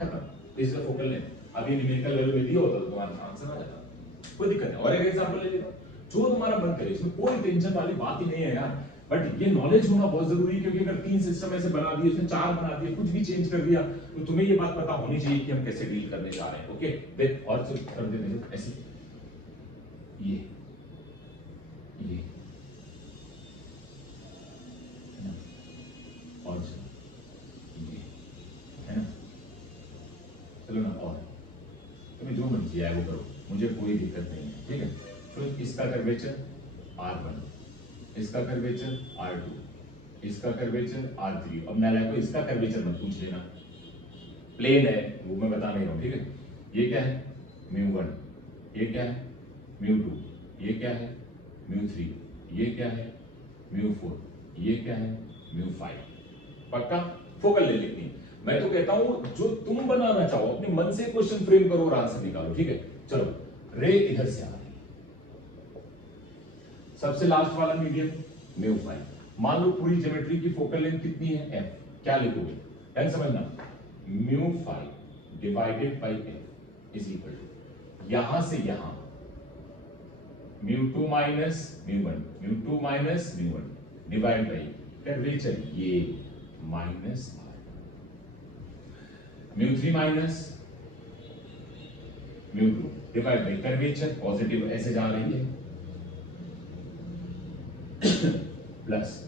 खत्म। This is the focal length. अब ये न्यूमेरिकल वैल्यू में दिया होता तो तुम्हारा आंसर आ जाता, कोई दिक्कत नहीं। और एक एग्जांपल ले लेता हूं, जो तुम्हारा मन करे, इसमें कोई टेंशन वाली बात ही नहीं है यार, बट ये नॉलेज होना बहुत जरूरी है, क्योंकि अगर 3 सिस्टम ऐसे बना दिए, इसमें 4 बना दिए, कुछ भी चेंज कर दिया, तो तुम्हें ये बात पता होनी चाहिए कि हम कैसे डील करने जा रहे हैं। ओके, देख और सब कर देते हैं ऐसे, ये और ये है ना, चलो ना, और तुम्हें जो मर्जी आए वो करो, मुझे कोई दिक्कत नहीं है, ठीक है। तो इसका कर्वेचर R1, इसका कर्वेचर R2, इसका कर्वेचर R3। अब मैं को इसका कर्वेचर मत पूछ लेना, प्लेन है वो मैं बता नहीं रहा हूं, ठीक है। ये क्या है μ1, ये क्या है μ2, ये क्या है μ3, ये क्या है μ4, ये क्या है μ5। पक्का फोकल ले लिखनी। मैं तो कहता हूं जो तुम बनाना चाहो अपने मन से क्वेश्चन फ्रेम करो और आंसर निकालो, ठीक है। चलो रे इधर से आ रही है, सबसे लास्ट वाला मीडियम μ5। मान लो पूरी ज्योमेट्री की फोकल लेंथ कितनी है f, क्या लिखोगे ध्यान समझना, μ5 divided by f is equal to यहां से यहां μ2 minus μ1, μ2 minus μ1 divide by curvature ये minus μ3 minus μ2 divide by curvature positive ऐसे जा रही है plus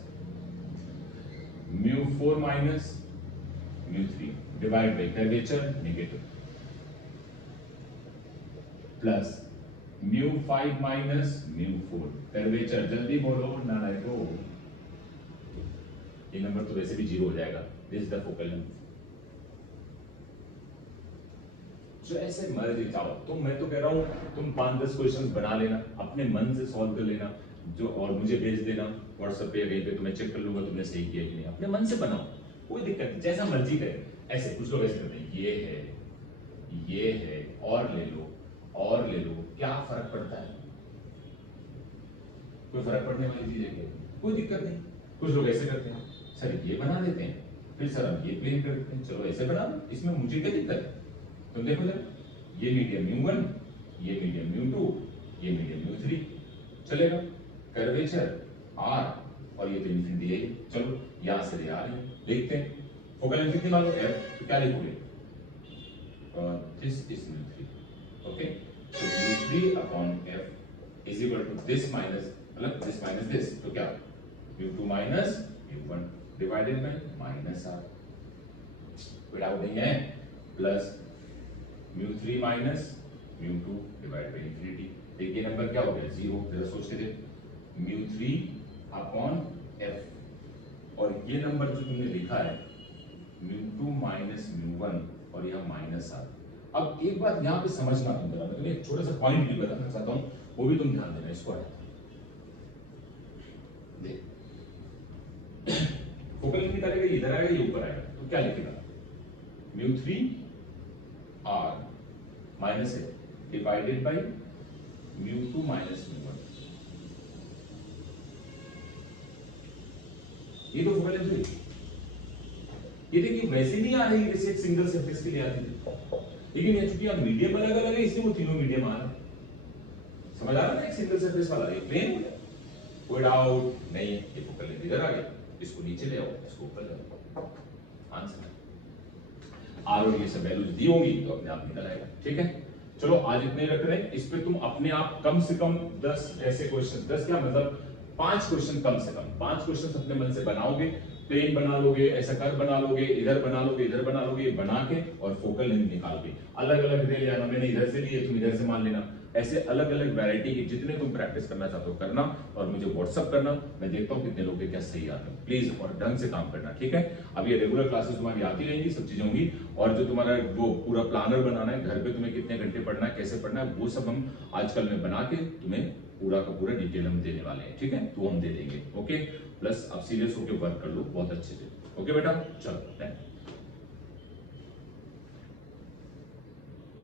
μ4 minus μ3 divide by curvature negative plus μ5 minus μ4 curvature, जल्दी बोलो ना को, ये नंबर तो वैसे भी जीरो हो जाएगा। This is the focal length. जो ऐसे मर्जी चाहो तुम, मैं तो कह रहा हूं तुम 5-10 क्वेश्चंस बना लेना, अपने मन से सॉल्व कर लेना जो, और मुझे भेज देना व्हाट्सएप पे या कहीं पे, तो मैं चेक कर लूंगा तुमने सही किया कि नहीं। अपने मन से बनाओ, कोई दिक्कत नहीं, जैसा मर्जी करे। ऐसे कुछ लोग ऐसे करते हैं, ये है और ले लो और ले लो, क्या फर्क पड़ता है? कोई फर्क पड़ने वाली चीज है? कोई दिक्कत नहीं। कुछ लोग ऐसे करते हैं, सर ये बना देते हैं, फिर सर हम ये प्लेन कर देते हैं, चलो ऐसे बना दो, इसमें मुझे क्या दिक्कत है? तुम देखो जरा, ये मीडियम μ1, ये मीडियम μ2, ये मीडियम μ3, चलेगा। कर्वेचर R और ये तो इन्फिनिटी है। चलो यहां से ले आ रहे हैं, देखते हैं फोकल लेंथ कितनी मालूम है, तो क्या लिखोगे? This is μ3, okay. So μ3 upon f is equal to this minus, मतलब this minus this, तो क्या μ2 minus μ1 divided by minus r, कोई डाउट नहीं है, plus μ3 minus μ2 divided by infinity। देखिए नंबर क्या हो गया, 0। जरा सोच के देख, μ3 upon f, और ये नंबर जो तुमने लिखा है μ2 minus μ1 और यह माइनस r। अब एक बात यहाँ पे समझना तुम, मैं तुम्हें एक छोटा सा पॉइंट भी बताना चाहता हूँ, वो भी तुम ध्यान देना। इसको देख, फोकल लेंथ निकालेगा, इधर आएगा ये ऊपर आएगा, तो क्या लिखेगा? μ3 r माइनस है डिवाइडेड बाई μ2 माइनस μ1। ये तो फोकल लेंथ है। ये देखिए वैसे नहीं आ रही जैसे एक सिंगल सरफेस के लिए आती थी, लेकिन ये चूंकि अब मीडियम अलग अलग है इसलिए वो तीनों मीडियम आ रहे हैं। समझ आ रहा है ना? एक सिंगल सरफेस वाला एक प्लेन हो गया, कोई डाउट नहीं है। ये फोकल लेंथ इधर आ गया, इसको नीचे ले आओ, इसको ऊपर ले आओ, आंसर आर और ये सब वैल्यूज दी होंगी तो अपने आप निकल आएगा। ठीक है, चलो आज इतने रख रहे हैं। इस पे तुम अपने आप कम से कम 10 ऐसे क्वेश्चन, 10 क्या मतलब 5 क्वेश्चन, कम से कम 5 क्वेश्चन अपने मन से बनाओगे। प्लेन बना लोगे, ऐसा कर बना लोगे, इधर बना लोगे, इधर बना लोगे, बना के और फोकल लेंथ निकाल के अलग अलग ले लेना। मैंने इधर से लिए, तुम इधर से मान लेना। ऐसे अलग अलग वैरायटी के जितने तुम प्रैक्टिस करना चाहते हो करना, और मुझे व्हाट्सअप करना। मैं देखता हूँ कितने लोग क्या सही आते हैं। प्लीज और ढंग से काम करना, ठीक है। अब ये रेगुलर क्लासेस तुम्हारी आती रहेंगी, सब चीजें होंगी। और जो तुम्हारा वो पूरा प्लानर बनाना है, घर पे तुम्हें कितने घंटे पढ़ना है, कैसे पढ़ना है, वो सब हम आजकल में बना के तुम्हें पूरा का पूरा डिटेल हम देने वाले हैं। ठीक है, तो हम दे देंगे। ओके, प्लस अब सीरियस होकर वर्क कर लो बहुत अच्छे से। ओके बेटा, चलो।